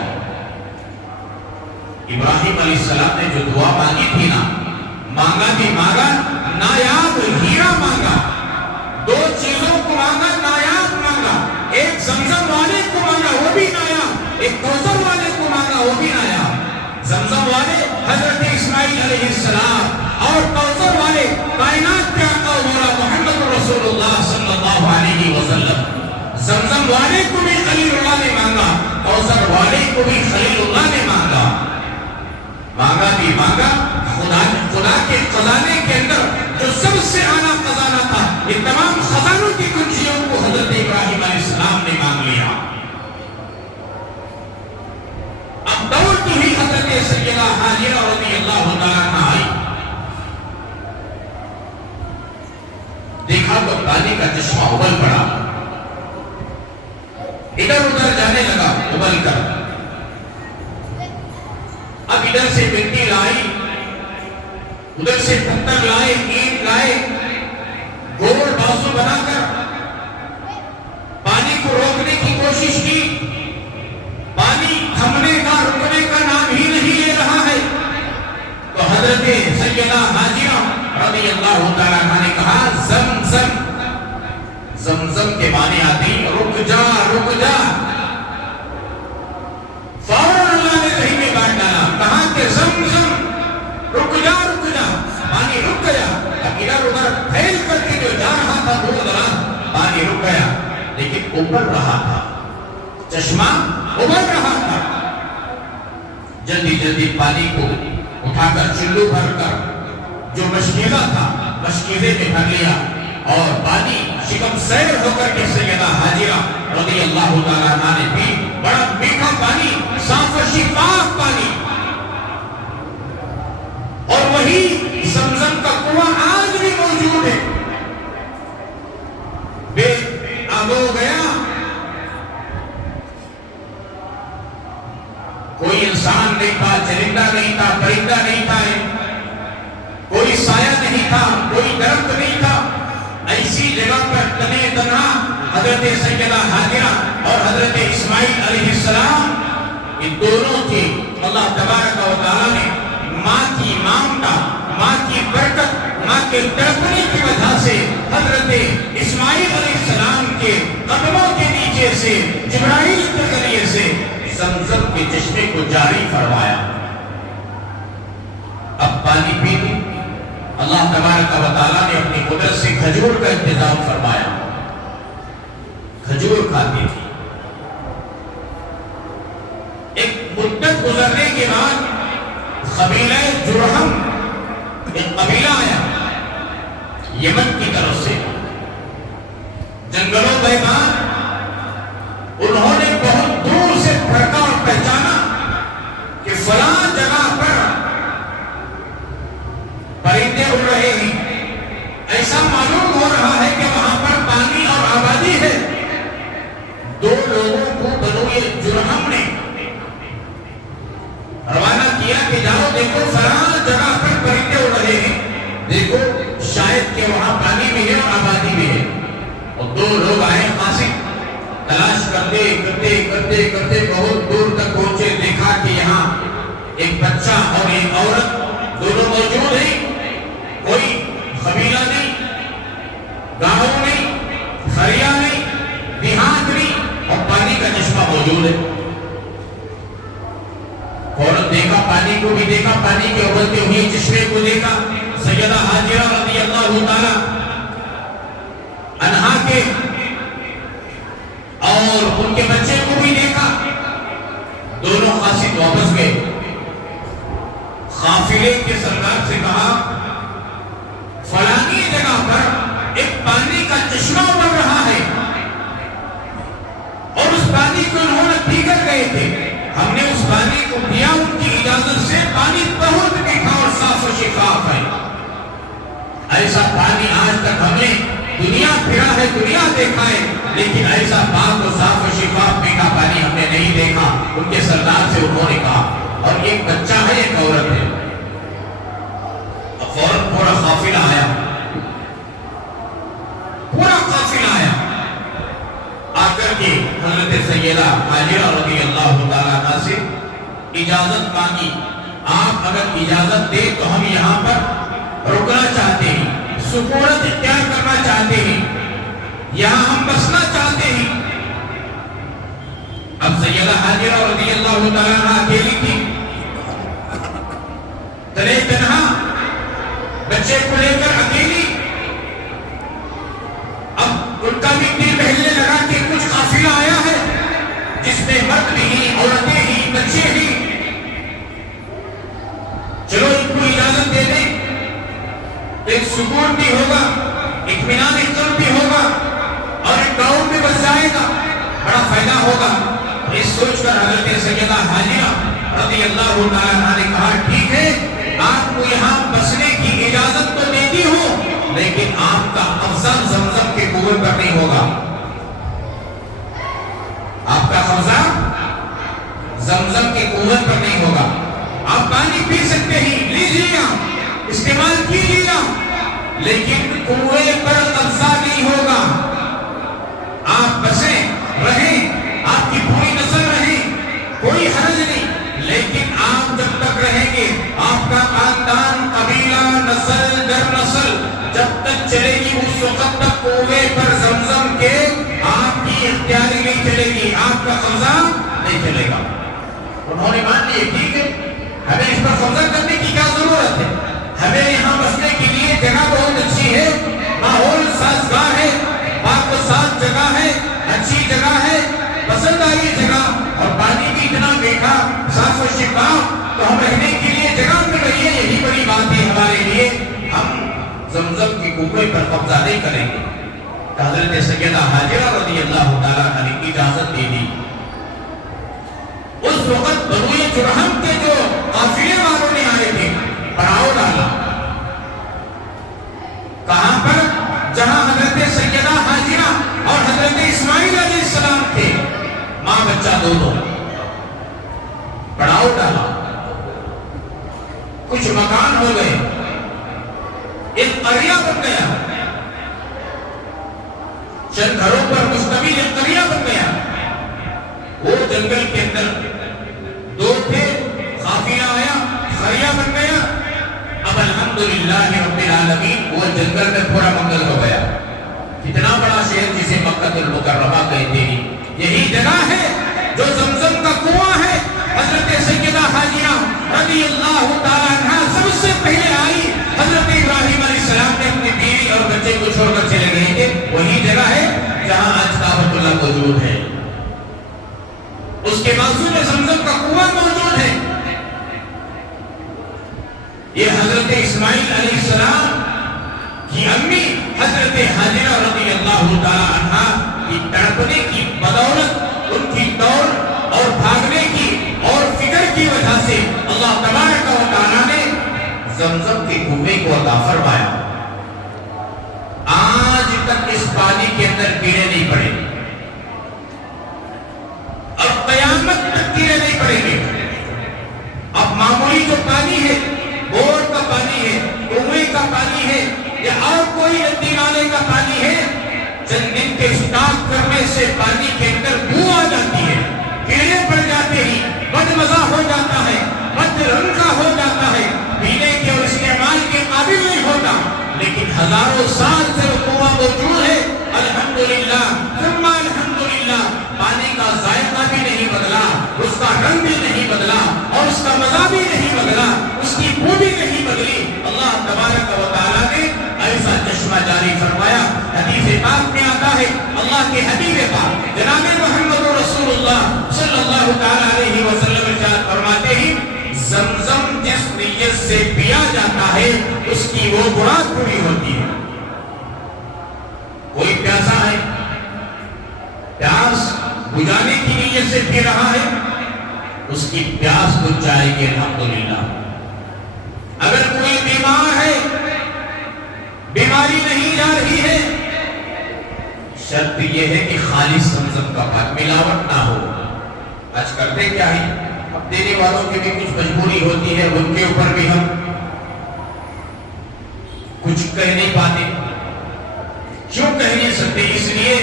ابراہیم علیہ السلام نے جو دعا مانگی تھی نا، مانگا بھی مانگا، نایاب ہیرا مانگا، 2 چیزوں کو مانگا، نایاب مانگا، ایک زمزم والے کو مانگا وہ بھی نایاب، ایک کوثر والے کو مانگا وہ بھی نایاب۔ زمزم والے حضرت اسماعیل علیہ السلام اور کوثر والے کائنات کے آقا مولا محمد رسول اللہ صلی اللہ علیہ وسلم۔ زمزم والے کو بھی خلیل اللہ نے مانگا، کوثر والے کو بھی خلیل اللہ نے مانگا۔ مانگا بھی مانگا، خدا کے خزانے کے اندر سیدہ حاجرہ رضی اللہ تعالیٰ عنہ آئی، دیکھا تو پانی کا چشمہ ابل پڑا، ادھر ادھر جانے لگا ابل کر۔ اب ادھر سے مٹی لائی، ادھر سے پتھر لائے، اینٹ لائے، گول بازو بنا کر پانی کو روکنے کی کوشش کی، پانی تھمنے کا رکنے کا نام ہی نہیں لے رہا ہے۔ تو حضرت سیدہ حاجرہ رضی اللہ تعالیٰ عنہ نے کہا زمزم، زمزم کے معنی آتی رک جا رک جا۔ فوراً اللہ نے ذہن میں بات ڈالا، کہا کہ زمزم رک جا رک جا، پانی رک گیا۔ اب ادھر ادھر پھیل کر کے جو جا رہا تھا دور دراز، پانی رک گیا، لیکن ابل رہا تھا، چشمہ ابل رہا تھا۔ جلدی جلدی پانی کو اٹھا کر چلو بھر کر جو مشکیزہ تھا مشکیزے میں بھر لیا، اور پانی شکم سیر ہو کر کے سیدہ حاجرہ رضی اللہ تعالیٰ عنہ نے پی۔ بڑا میٹھا پانی، صاف و شفاف پانی، اور وہی زمزم کا کنواں آج بھی موجود ہے، بے آب ہو گیا۔ کوئی انسان نہیں تھا، چرندہ نہیں تھا، پرندہ نہیں تھا، کوئی سایہ نہیں تھا، کوئی درخت نہیں تھا۔ ایسی جگہ پر تنہا تنہا حضرت سیدہ حاجرہ اور حضرت اسماعیل علیہ السلام، یہ دونوں تھے۔ اللہ تبارک و تعالیٰ نے ماں کی مامتا، ماں کی برکت، ماں کے تڑپنے کی وجہ سے حضرت اسماعیل علیہ السلام کے قدموں کے نیچے سے جبرائیل کے ذریعے سے زمزم کے چشمے کو جاری فرمایا۔ اب پانی پی لیں۔ اللہ تبارک و تعالیٰ نے اپنی قدرت سے کھجور کا انتظام فرمایا، کھجور کھاتی تھی۔ ایک مدت گزرنے کے بعد قبیلہ جرہم، ایک قبیلہ آیا یمن کی طرف سے، جنگلوں بیابان، انہوں نے بہت دور سے پھڑکا اور پہچانا کہ فلاں جگہ پر پرندے اڑ رہے ہیں، ایسا معلوم ہو رہا ہے کہ وہاں پر پانی اور آبادی ہے۔ دو لوگوں کو بنو جرہم نے روانہ کیا کہ جاؤ دیکھو فلاں جگہ پر پرندے اڑ رہے ہیں، دیکھو شاید کہ وہاں پانی بھی ہے اور آبادی بھی ہے۔ اور دو لوگ آئے، قاصد تلاش کرتے کرتے کرتے کرتے بہت دور تک پہنچے، دیکھا کہ یہاں ایک بچہ اور ایک عورت دونوں موجود ہیں، کوئی قبیلہ نہیں، گاؤں نہیں، خریا نہیں، دیہات نہیں، اور پانی کا چشمہ موجود ہے۔ فوراً دیکھا، پانی کو بھی دیکھا، پانی کے ابلتے ہوئے چشمے کو دیکھا، سیدہ حاجرہ رضی اللہ تعالیٰ عنہا کے اور ان کے بچے کو بھی دیکھا۔ دونوں قاصد واپس گئے، قافلے کے سردار سے کہا فلانی جگہ پر ایک پانی کا چشمہ ابل رہا ہے، اور اس پانی کو انہوں نے پی کر گئے تھے، ہم نے اس پانی کو پیا ان کی اجازت سے، پانی بہت میٹھا اور صاف و شفاف ہے۔ ایسا پانی آج تک ہم نے دنیا پھرا ہے، دنیا دیکھا ہے، لیکن ایسا پاک و صاف و شفاف میٹھا پانی ہم نے نہیں دیکھا۔ ان کے سردار سے انہوں نے کہا، اور ایک بچہ ہے، ایک عورت ہے۔ فوراً پورا قافلہ آیا، پورا قافلہ آیا، آ کر کے حضرت سیدہ حاجرہ رضی اللہ تعالیٰ عنہ سے اجازت مانگی، آپ اگر اجازت دیں تو ہم یہاں پر رکنا چاہتے ہیں، سکونت اختیار کرنا چاہتے ہیں، یہاں ہم بسنا چاہتے ہیں۔ اب سیدہ حاجرہ رضی اللہ تعالیٰ عنہ اکیلی تھی، تنہے تنہا بچے کو لے کر اکیلی۔ اب ان کا بھی دل بہلنے لگا کہ کچھ قافلہ آیا ہے جس میں مرد بھی، عورتیں ہی، بچے ہی، چلو ان کو اجازت دے دیں، ایک سکون بھی ہوگا، اطمینان قلب بھی ہوگا، اور ایک گاؤں میں بس جائے گا، بڑا فائدہ ہوگا۔ اس سوچ کر حضرت سیدہ حاجرہ رضی اللہ تعالیٰ عنہ لیکن کنویں پر قبضہ نہیں ہوگا. آپ بسیں رہیں, آپ کی پوری نسل رہے, کوئی حرج نہیں, لیکن آپ جب تک رہیں گے, آپ کا خاندان, قبیلہ, نسل در نسل جب تک چلے گی, اس وقت تک کنویں پر زمزم کے آپ کی اختیاری نہیں چلے گی, آپ کا قبضہ نہیں چلے گا. انہوں نے مان لیے ٹھیک ہے, ہمیں اس پر قبضہ کرنے کی کیا ضرورت ہے, ہمیں یہاں بسنے کے لیے جگہ بہت اچھی ہے, ماحول سازگار ہے, پاک و صاف جگہ ہے, اچھی جگہ ہے, پسند آئی جگہ, اور پانی بھی اتنا میٹھا, صاف و شفاف, تو ہم رہنے کے لیے جگہ مل رہی ہے, یہی بڑی بات ہے ہمارے لیے. ہم زمزم کی کنویں پر قبضہ نہیں کریں گے. حضرت سیدہ حاجرہ رضی اللہ تعالیٰ عنہ نے اجازت دے دی. اس وقت بنو جرہم کے جو قافلے والوں نے آئے تھے, پڑاؤ ڈالا. کہاں پر؟ جہاں حضرت سیدہ حاجرہ اور حضرت اسماعیل علیہ السلام تھے, ماں بچہ دونوں. پڑاؤ ڈالا, کچھ مکان ہو گئے, ایک قریہ بن گیا, چند گھروں پر مشتمل ایک قریہ بن گیا. وہ جنگل کے اندر دو تھے, قافلہ آیا, قریہ بن گیا. اب الحمدللہ رب العالمین وہ جنگل میں پورا منگل ہو گیا. کتنا بڑا شہر جسے مکہ المکرمہ کہتے ہیں, یہی جگہ ہے جو زمزم کا کنواں ہے. حضرت سیدہ حاجرہ رضی اللہ تعالیٰ عنہ سب سے پہلے آئی. حضرت ابراہیم علیہ السلام نے اپنی بیوی اور بچے کو چھوڑ کر چلے گئے تھے. وہی جگہ ہے جہاں آج کعبۃ اللہ موجود ہے. اس کے بازو میں زمزم کا کنواں موجود ہے. یہ حضرت اسماعیل علیہ السلام کی امی حضرت حاجرہ رضی اللہ تعالیٰ عنہ کی تڑپنے کی بدولت, ان کی دوڑ اور بھاگنے کی اور فکر کی وجہ سے اللہ تبارک و تعالیٰ نے زمزم کے کنویں کو عطا فرمایا. آج تک اس پانی کے اندر کیڑے نہیں پڑے, اب قیامت تک کیڑے نہیں پڑیں گے. اب معمولی جو پانی ہے, بور کا پانی ہے, کنویں کا پانی ہے, یا اور کوئی ندی نالے کا پانی ہے, چند دن کے اسٹاک کرنے سے پانی کے اندر بو آ جاتی ہے, کیڑے پڑ جاتے ہی, بد مزہ ہو جاتا ہے, بد رنگ کا ہو جاتا ہے, پینے کے اور استعمال کے قابل نہیں ہوتا. لیکن ہزاروں سال سے وہ کنواں موجود ہے. الحمدللہ ثم الحمدللہ, پانی کا ذائقہ بھی نہیں بدلا, اس کا رنگ بھی نہیں بدلا, اور اس کا مزہ بھی نہیں بدلا, اس کی بو بھی نہیں بدلی. اللہ تبارک و تعالیٰ نے ایسا چشمہ جاری فرمایا. حدیث پاک میں آتا ہے, اللہ کے حبیب پاک جناب محمد رسول اللہ صلی اللہ تعالیٰ علیہ وسلم ارشاد فرماتے ہیں, زمزم جس نیت سے پیا جاتا ہے اس کی وہ مراد پوری ہوتی ہے. کوئی پیاسا ہے, پیاس بجھانے کی نیت سے پی رہا ہے, اس کی پیاس بجھ جائے گی الحمدللہ. اگر کوئی بیمار ہے, بیماری نہیں جا رہی ہے, شرط یہ ہے کہ خالص زمزم کا پاک, ملاوٹ نہ ہو. آج کرتے کیا ہے, اب دینے والوں کی بھی کچھ مجبوری ہوتی ہے, ان کے اوپر بھی ہم کچھ کہہ نہیں پاتے. کیوں کہہ نہیں سکتے؟ اس لیے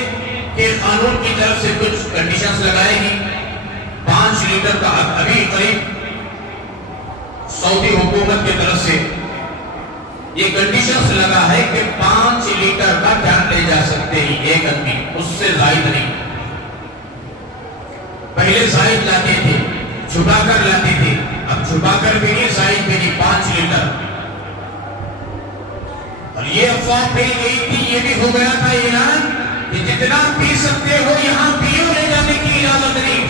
کہ قانون کی طرف سے کچھ کنڈیشنز لگائے گی. 5 لیٹر کا ابھی قریب سعودی حکومت کی طرف سے یہ کنڈیشنز لگا ہے کہ 5 لیٹر کا کین لے جا سکتے ہیں ایک آدمی, اس سے زائد نہیں. پہلے زائد لاتے تھے, چھپا کر لاتے تھے, اب چھپا کر بھی نہیں, زائد بھی نہیں, 5 لیٹر. اور یہ افواہ پھیل گئی تھی, یہ بھی ہو گیا تھا اعلان کہ جتنا پی سکتے ہو یہاں پیو, لے جانے کی اجازت نہیں.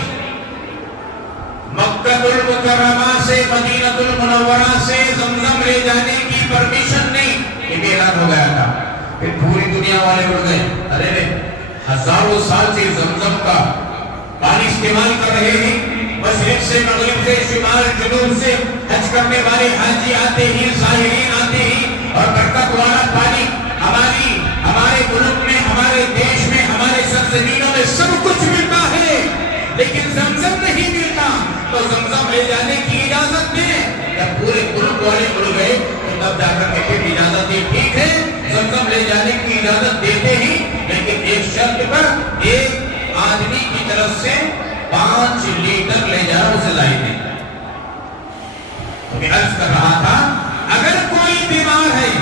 مکہ المکرمہ سے مدینہ المنورہ سے زمزم لے جانے کی پرمیشن نہیں, یہ بھی اعلان ہو گیا تھا. پھر پوری دنیا والے اڑ گئے, ارے ہزاروں سال سے زمزم کا پانی استعمال کر رہے ہیں, مشرق سے مغرب سے شمال جنوب سے حج کرنے والے حاجی آتے ہیں, زائرین آتے ہیں, اور برکت والا پانی ہمارے ملک میں, ہمارے دیش میں, ہمارے سرزمینوں میں سب کچھ ملتا ہے, لیکن زمزم نہیں ملتا. تو زمزم لے جانے کی اجازت دیں. جب پورے ملک والے اڑ گئے تو تب جا کر کے پھر اجازت دی, ٹھیک ہے کے پر ایک آدمی کی طرف سے 5 لیٹر لے جا رہا اسے لائی دیں. تو میں عرض کر رہا تھا اگر کوئی بیمار ہے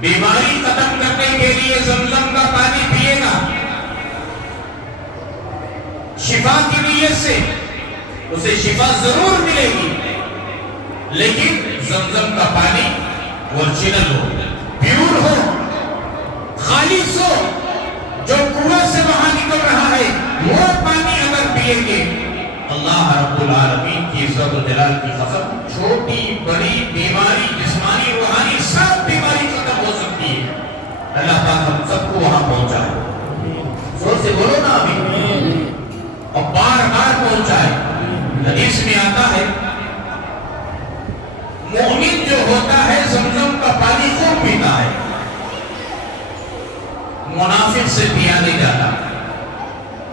بیماری ختم کرنے کے لیے زمزم کا پانی پیے گا شفا کی نیت سے اسے شفا ضرور ملے گی, لیکن زمزم کا پانی اوریجنل ہو, پیور ہو, خالص ہو, جو کنویں سے باہر نکل رہا ہے وہ پانی اگر پیئیں گے اللہ رب العالمین کی عزت و جلال کی قسم چھوٹی بڑی بیماری جسمانی روحانی سب بیماری ختم ہو سکتی ہے. اللہ تعالیٰ ہم سب کو وہاں پہنچائے, زور سے بولو نا ابھی, اور بار بار پہنچائے. حدیث میں آتا ہے مومن جو ہوتا ہے زمزم کا پانی خوب پیتا ہے, منافق سے پیا نہیں جاتا.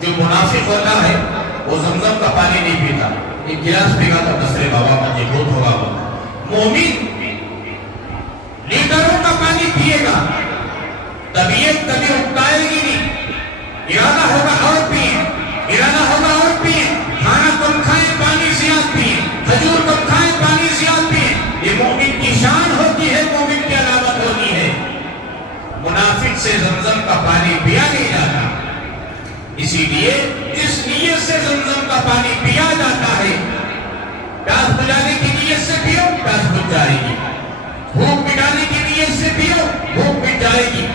جو منافق ہوتا ہے وہ زمزم کا پانی نہیں پیتا, ایک گلاس پیگا تو دوسرے بابا مجھے بہت ہوگا. مومن لیٹروں کا پانی پیے گا, طبیعت کبھی اکتائے گی نہیں, ارادہ ہوگا اور پیئیں, ارادہ ہوگا اور پیئیں, کھانا کم کھائیں پانی زیادہ پیئیں, کھجور کم کھائیں پانی زیادہ پیئیں. یہ مومن کی شان ہوتی ہے, مومن کی علامت ہوتی ہے. منافق سے زمزم کا پانی پیا نہیں جاتا. اسی لیے جس نیت سے زمزم کا پانی پیا جاتا ہے پیاس بجھانے کی نیت سے پیو پیاس بجھ جائے گی, بھوک مٹانے کی نیت سے پیو بھوک مٹ جائے گی,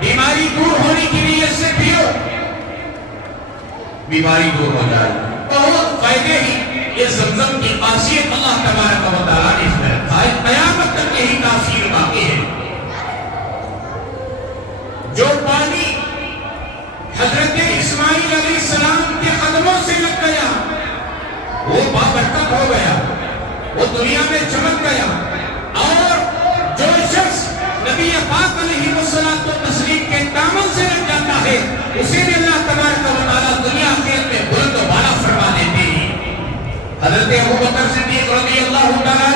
بیماری دور ہونے کی نیت سے پیو بیماری دور ہو جائے گی. بہت فائدے ہی یہ زمزم کی خاصیت اللہ تبارک و تعالیٰ نے اس میں رکھا ہے, قیامت تک یہی تاثیر باقی ہے. جو پانی حضرت اسماعیل علیہ السلام کے قدموں سے لگ گیا وہ بابرکت ہو گیا, وہ دنیا میں چمک گیا. اور جو شخص نبی پاک علیہ الصلوۃ والتسلیم کے دامن سے لگ جاتا ہے اسے بھی اللہ تبارک و تعالیٰ دنیا آخرت میں بلند و بالا فرما دیتے ہیں. حضرت ابوبکر صدیق رضی اللہ تعالیٰ,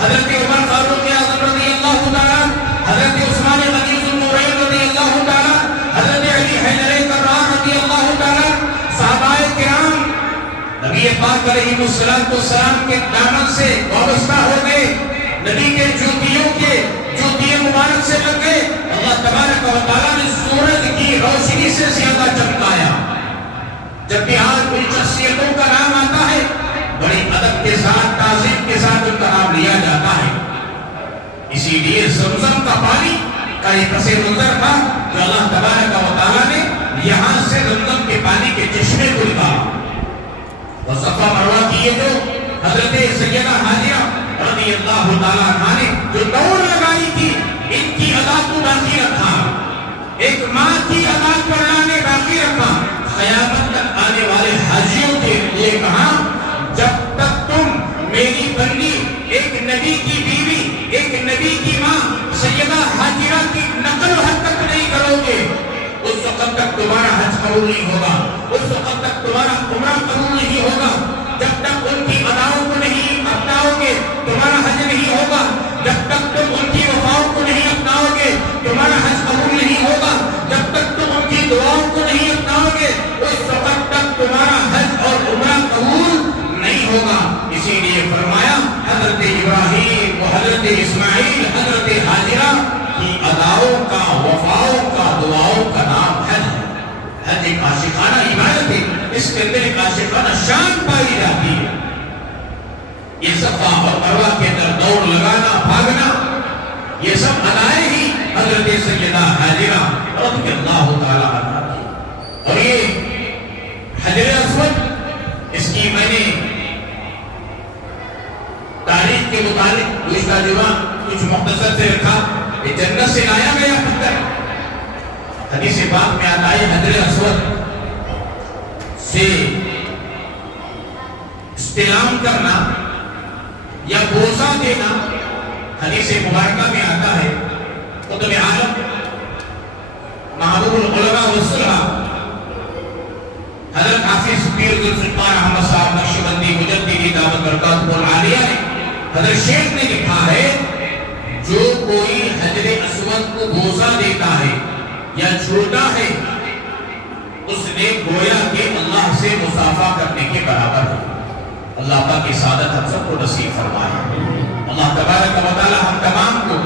حضرت عمر فاروق اعظم رضی اللہ تعالیٰ, حضرت عثمان غنی ذوالنورین رضی اللہ تعالیٰ, حضرت علی حیدر کرار رضی اللہ تعالیٰ, صحابہ کرام نبی پاک علیہ السلام کے دامن سے وابستہ ہو گئے, نبی کے جوتیوں مبارک سے لگ گئے. اللہ تبارک و تعالیٰ نے سورج کی روشنی سے زیادہ چمکایا. جب بھی آج کوئی شخصیتوں کا نام آتا ہے بڑی ادب کے ساتھ تعظیم کے ساتھ ان کا نام لیا جاتا ہے. اسی لیے زمزم کا پانی کا ایک پس منظر تھا جو اللہ تبارک و تعالیٰ نے یہاں سے زمزم کے پانی کے چشمے کو نکالا. اور صفا مروہ کی یہ جو حضرت سیدہ حاجرہ رضی اللہ تعالیٰ عنہ نے جو دوڑ لگائی تھی ان کی ادا کو باقی رکھا, ایک ماں کی ادا کو اللہ نے باقی رکھا. قیامت تک آنے والے حاجیوں کے لیے کہا جب تک تم میری بندی ایک نبی کی بیوی ایک نبی کی ماں سیدہ حاجرہ کی نقل و حرکت نہیں کرو گے اس وقت تک تمہارا حج قبول نہیں ہوگا, اس وقت تک تمہارا عمرہ قبول نہیں ہوگا. جب تک ان کی اداؤں کو نہیں اپناؤ گے تمہارا حج نہیں ہوگا. جب تک تم ان کی وفاؤں کو نہیں اپناؤ گے تمہارا حج قبول نہیں ہوگا. جب تک تم ان کی دعاؤں کو نہیں اپناؤ گے اس وقت تک تمہارا حج اور عمرہ قبول نہیں ہوگا. اسی لیے فرمایا حضرت ابراہیم و حضرت اسماعیل حضرت حاجرہ کی اداؤں کا وفاؤں کا دعاؤں کا نام حج ہے. حج ایک عاشقانہ عبادت ہے, اس کے اندر ایک عاشقانہ شان پائی جاتی ہے. یہ صفا اور مروہ کے اندر دوڑ لگانا بھاگنا یہ سب ادائیں ہی حضرت سیدہ حاجرہ رضی اللہ تعالیٰ عنہا کی. اور یہ حجر اسود اس کی میں نے تاریخ کے مطابق گزشتہ جمعہ کچھ مختصر سے رکھا. یہ جنت سے لایا گیا پتھر. حدیث پاک میں آتا ہے حجر اسود سے استلام کرنا یا بوسہ دینا. حدیث مبارکہ میں آتا ہے قطب عالم محبوب العلماء والصلحاء حضرت حافظ پیر ذوالفقار احمد صاحب نقشبندی مجددی دعوت برکاتہ العالیہ نے حضرت شیخ نے لکھا ہے جو کوئی حجر اسود کو بوسہ دیتا ہے یا چھوٹا ہے اس نے گویا کہ اللہ سے مصافحہ کرنے کے برابر ہے۔ اللہ پاک کی سعادت ہم سب کو نصیب فرمائے۔ اللہ تبارک و تعالی ہم تمام کو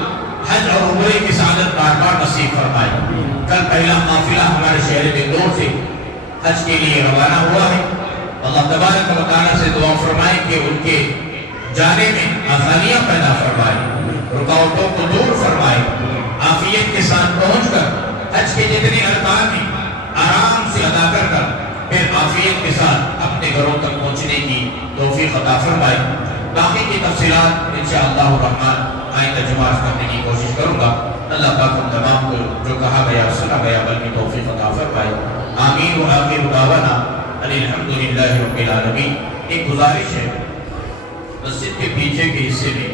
حج اور عمرے کی سعادت بار بار نصیب فرمائے۔ کل پہلا قافلہ ہمارے شہر بنگلور سے حج کے لیے روانہ ہوا ہے۔ اللہ تبارک و تعالی سے دعا فرمائے کہ ان کے جانے میں آسانیاں پیدا فرمائے، رکاوٹوں کو دور فرمائے، عافیت کے ساتھ پہنچ کر حج کے جتنے ارکان ہیں آرام سے ادا کر کر پھر عافیت کے ساتھ اپنے گھروں تک پہنچنے کی توفیق عطا فرمائے۔ باقی کی تفصیلات انشاءاللہ الرحمن آئندہ جمعہ کرنے کی کوشش کروں گا۔ اللہ پاک ہم تمام کو جو کہا گیا سنا گیا بلکہ توفیق عطا فرمائے۔ آمین و آخر دعوانا الحمدللہ رب العالمین۔ ایک گزارش ہے، مسجد کے پیچھے کے حصے میں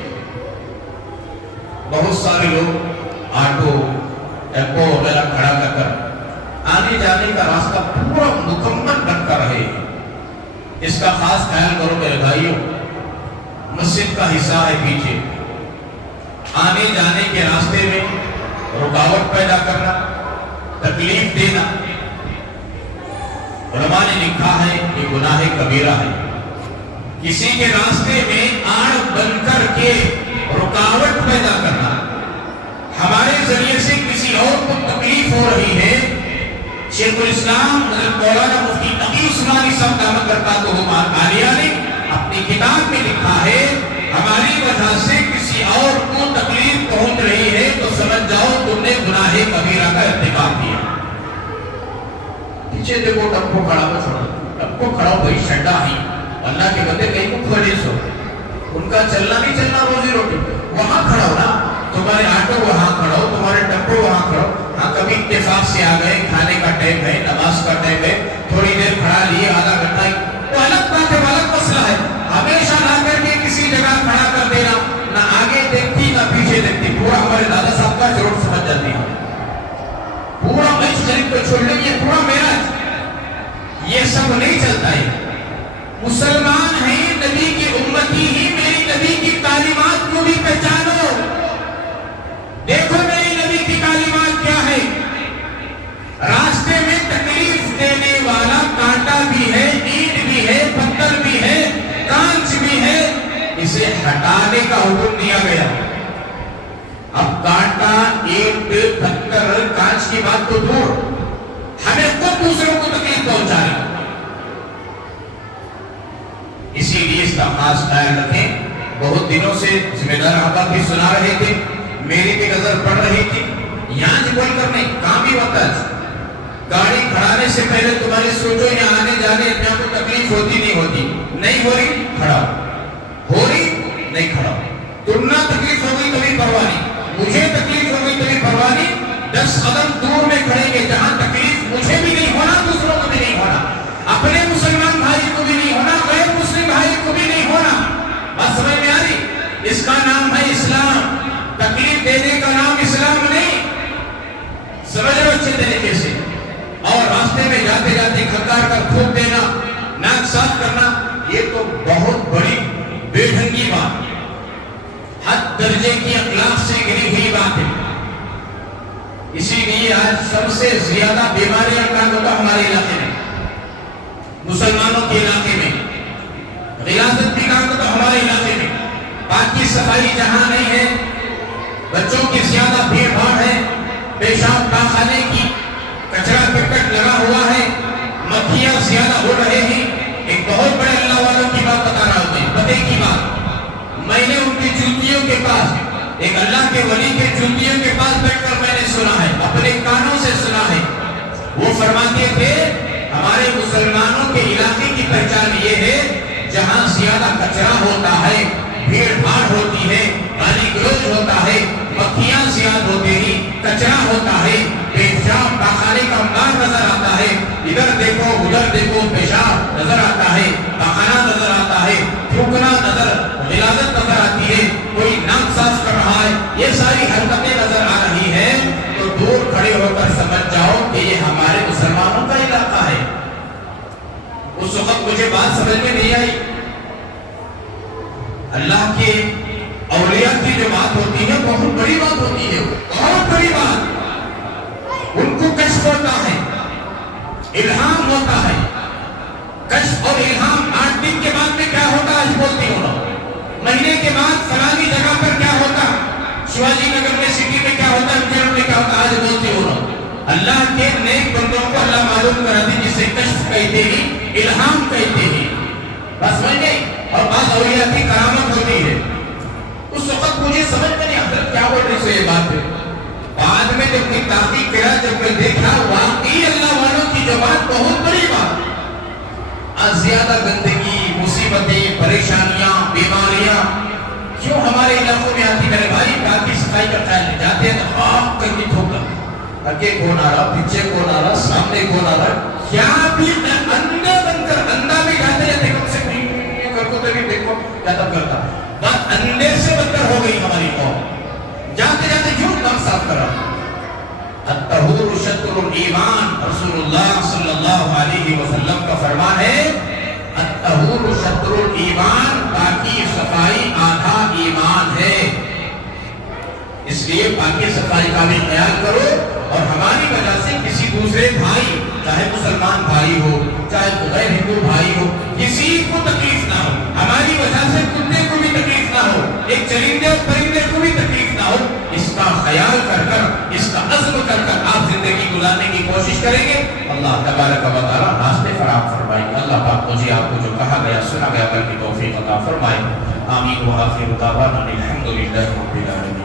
بہت سارے لوگ آٹو ٹیمپو وغیرہ کھڑا کر کر آنے جانے کا راستہ پورا مکمل بن کر رہے ہیں۔ اس کا خاص خیال کرو میرے بھائیوں، مسجد کا حصہ ہے پیچھے، آنے جانے کے راستے میں رکاوٹ پیدا کرنا، تکلیف دینا، علماء نے لکھا ہے یہ گناہ کبیرہ ہے۔ کسی کے راستے میں آڑ بن کر کے رکاوٹ پیدا کرنا، ہمارے ذریعے سے کسی اور کو تکلیف ہو رہی ہے۔ شیخ الاسلام حضرت مولانا مفتی تقی عثمانی صاحب دامت برکاتہ عالیہ نے اپنی کتاب میں لکھا ہے ہماری وجہ سے کسی اور کو تکلیف پہنچ رہی ہے تو سمجھ جاؤ تم نے گناہ کبیرہ کا ارتکاب کیا۔ پیچھے دیکھو ٹپو کھڑا ہو، چھوڑو ٹپو کھڑا ہو، بھائی شڈا ہی اللہ کے بندے کہیں کو کھڑے سو، ان کا چلنا نہیں چلنا روزی روٹی، وہاں کھڑا ہو نا، تمہارے آٹو وہاں کھڑا ہو، تمہارے ٹپو وہاں کھڑا ہو۔ ہاں کبھی اتفاق سے آ گئے، کھانے کا ٹائم ہے، نماز کا ٹائم ہے، تھوڑی دیر کھڑا لیے آدھا گھنٹہ ہی، تو الگ بات ہے، الگ مسئلہ ہے۔ ہمیشہ لا کر کے کسی جگہ کھڑا کر دینا، نہ آگے دیکھتی نہ پیچھے دیکھتی، پورا ہمارے دادا صاحب کا جوڑ سمجھ جاتی ہے، پورا مجھ شریف کو چھوڑ لیں یہ پورا میرا، یہ سب نہیں چلتا ہے۔ مسلمان ہیں، نبی کی امتی ہی، میری نبی کی تعلیمات کو بھی پہچانو، دیکھو میری نبی کی تعلیمات کیا ہے۔ راستے میں تکلیف دینے والا کانٹا بھی ہے، اینٹ بھی ہے، پتھر بھی ہے، کانچ بھی ہے، اسے ہٹانے کا حکم دیا گیا۔ اب کانٹا، اینٹ، پتھر، کانچ کی بات تو دور، ہمیں خود دوسروں کو تکلیف پہنچا رہی۔ اسی لیے اس کا خاص خیال رکھیں۔ بہت دنوں سے ذمہ دار احباب بھی سنا رہے تھے، میری بھی نظر پڑ رہی تھی، یہاں سے بول کرنے کام بھی ہوتا ہے۔ گاڑی کھڑانے سے پہلے تمہاری سوچو یہاں آنے جانے میں کو تکلیف ہوتی نہیں ہوتی، نہیں ہو رہی کھڑا ہو رہی نہیں کھڑا، تم نہ تکلیف ہو گئی کبھی پرواہ نہیں، مجھے تکلیف ہو گئی کبھی پرواہ نہیں، 10 قدم دور میں کھڑیں گے، جہاں تکلیف مجھے بھی نہیں ہونا دوسروں کو بھی نہیں ہونا، اپنے مسلمان بھائی کو بھی نہیں ہونا، غیر مسلم بھائی کو بھی نہیں ہونا۔ بات سمجھ میں آ رہی؟ اس کا نام ہے اسلام، تکلیف دینے کا نام اسلام نہیں، سمجھ رہے اچھے طریقے سے۔ اور راستے میں جاتے جاتے کھکار کر تھوک دینا، ناک صاف کرنا، یہ تو بہت بڑی بے ڈھنگی بات، حد درجے کی اخلاق سے گری ہوئی بات ہے۔ اسی لیے آج سب سے زیادہ بیماریاں کا ہوتا ہمارے علاقے میں، مسلمانوں کے علاقے میں، غلاظت بھی کام ہوتا ہمارے علاقے میں، باقی صفائی جہاں نہیں ہے، بچوں کی زیادہ بھیڑ بھاڑ ہے، پیشاب پاخانے کی کچرا کرکٹ لگا ہوا ہے، مکھیاں زیادہ ہو رہے ہیں۔ ایک بہت بڑے اللہ والوں کی بات بتا رہا ہوں، پتے کی بات، میں نے ان کی جوتیوں کے پاس، ایک اللہ کے ولی کے جوتیوں کے پاس بیٹھ کر میں نے سنا ہے، اپنے کانوں سے سنا ہے، وہ فرماتے تھے ہمارے مسلمانوں کے علاقے کی پہچان یہ ہے جہاں زیادہ کچرا ہوتا ہے، بھیڑ بھاڑ ہوتی ہے، گالی گلوچ ہوتا ہے، مکھیاں زیادہ ہوتے ہی، کچرا ہوتا ہے، پیشاب پاخانے کا انگار نظر آتا ہے، ادھر دیکھو ادھر دیکھو پیشاب نظر آتا ہے، پاخانہ نظر آتا ہے، تھوکنا نظر، غلاظت نظر آتی ہے، کوئی ناک صاف کر رہا ہے، یہ ساری حرکتیں نظر آ رہی ہیں، تو دور کھڑے ہو کر سمجھ جاؤ کہ یہ ہمارے مسلمانوں کا علاقہ ہے۔ اس وقت مجھے بات سمجھ میں نہیں آئی، اللہ کے اولیاء کی جو بات ہوتی ہے بہت بڑی بات ہوتی ہے، بہت بڑی بات، ان کو کشف ہوتا ہے، الہام ہوتا ہے. کشف اور الہام 8 دن کے بعد میں کیا ہوتا آج بولتی ہوں نا, مہینے کے بعد فلانی جگہ پر کیا ہوتا, شیواجی نگر میں سٹی میں کیا ہوتا, انجن میں کیا ہوتا, آج بولتی ہوں نا. اللہ کے نیک بندوں کو اللہ معلوم کراتی جسے کشف کہتے ہیں, الہام کہتے ہیں. بس سمجھ گئی. اور بعض اولیاء کی کرامت ہوتی ہے. اس وقت مجھے سمجھ میں نہیں حضرت کیا بول رہی سو یہ بات ہے. بعد میں جب میں تحقیق کرا, جب میں دیکھا واقعی اللہ والوں کی جو بات بہت بڑی بات. زیادہ گندگی, مصیبتیں, پریشانیاں, بیماریاں کیوں ہمارے علاقوں میں آتی. میرے بھائی باقی صفائی کا خیال نہیں, جاتے ہیں تو خاک کر کے ٹھوکا, آگے کون آ رہا, پیچھے کون آ رہا, سامنے کون آ رہا, کیا بھی اندھا بن کر, اندھا بھی جاتے جاتے کم سے کر کو تبھی دیکھو کیا تب کرتا. بات اندھے سے بدتر ہو گئی ہماری قوم. جاتے جاتے کیوں کام صاف کرا. الطہور شطر الایمان, رسول اللہ صلی اللہ علیہ وسلم کا فرمان ہے الطہور شطر الایمان, پاکی صفائی آدھا ایمان ہے. اس لیے پاکی صفائی کا بھی خیال کرو. اور ہماری وجہ سے کسی دوسرے بھائی, چاہے مسلمان بھائی ہو, چاہے غیر ہندو بھائی ہو, کسی کو تکلیف نہ ہو. ہماری وجہ سے کتے کو بھی تکلیف نہ ہو, ایک چرندے اور پرندے کو بھی تکلیف نہ ہو. اس کا خیال کر کر, اس کا عزم کر کر آپ زندگی گزارنے کی کوشش کریں گے. اللہ تبارک و تعالیٰ راستے فراہم فرمائے. اللہ پاک مجھے آپ کو جو کہا گیا سنا گیا کر کی توفیق عطا فرمائے. آمین. وآخر دعوانا الحمدللہ رب العالمین.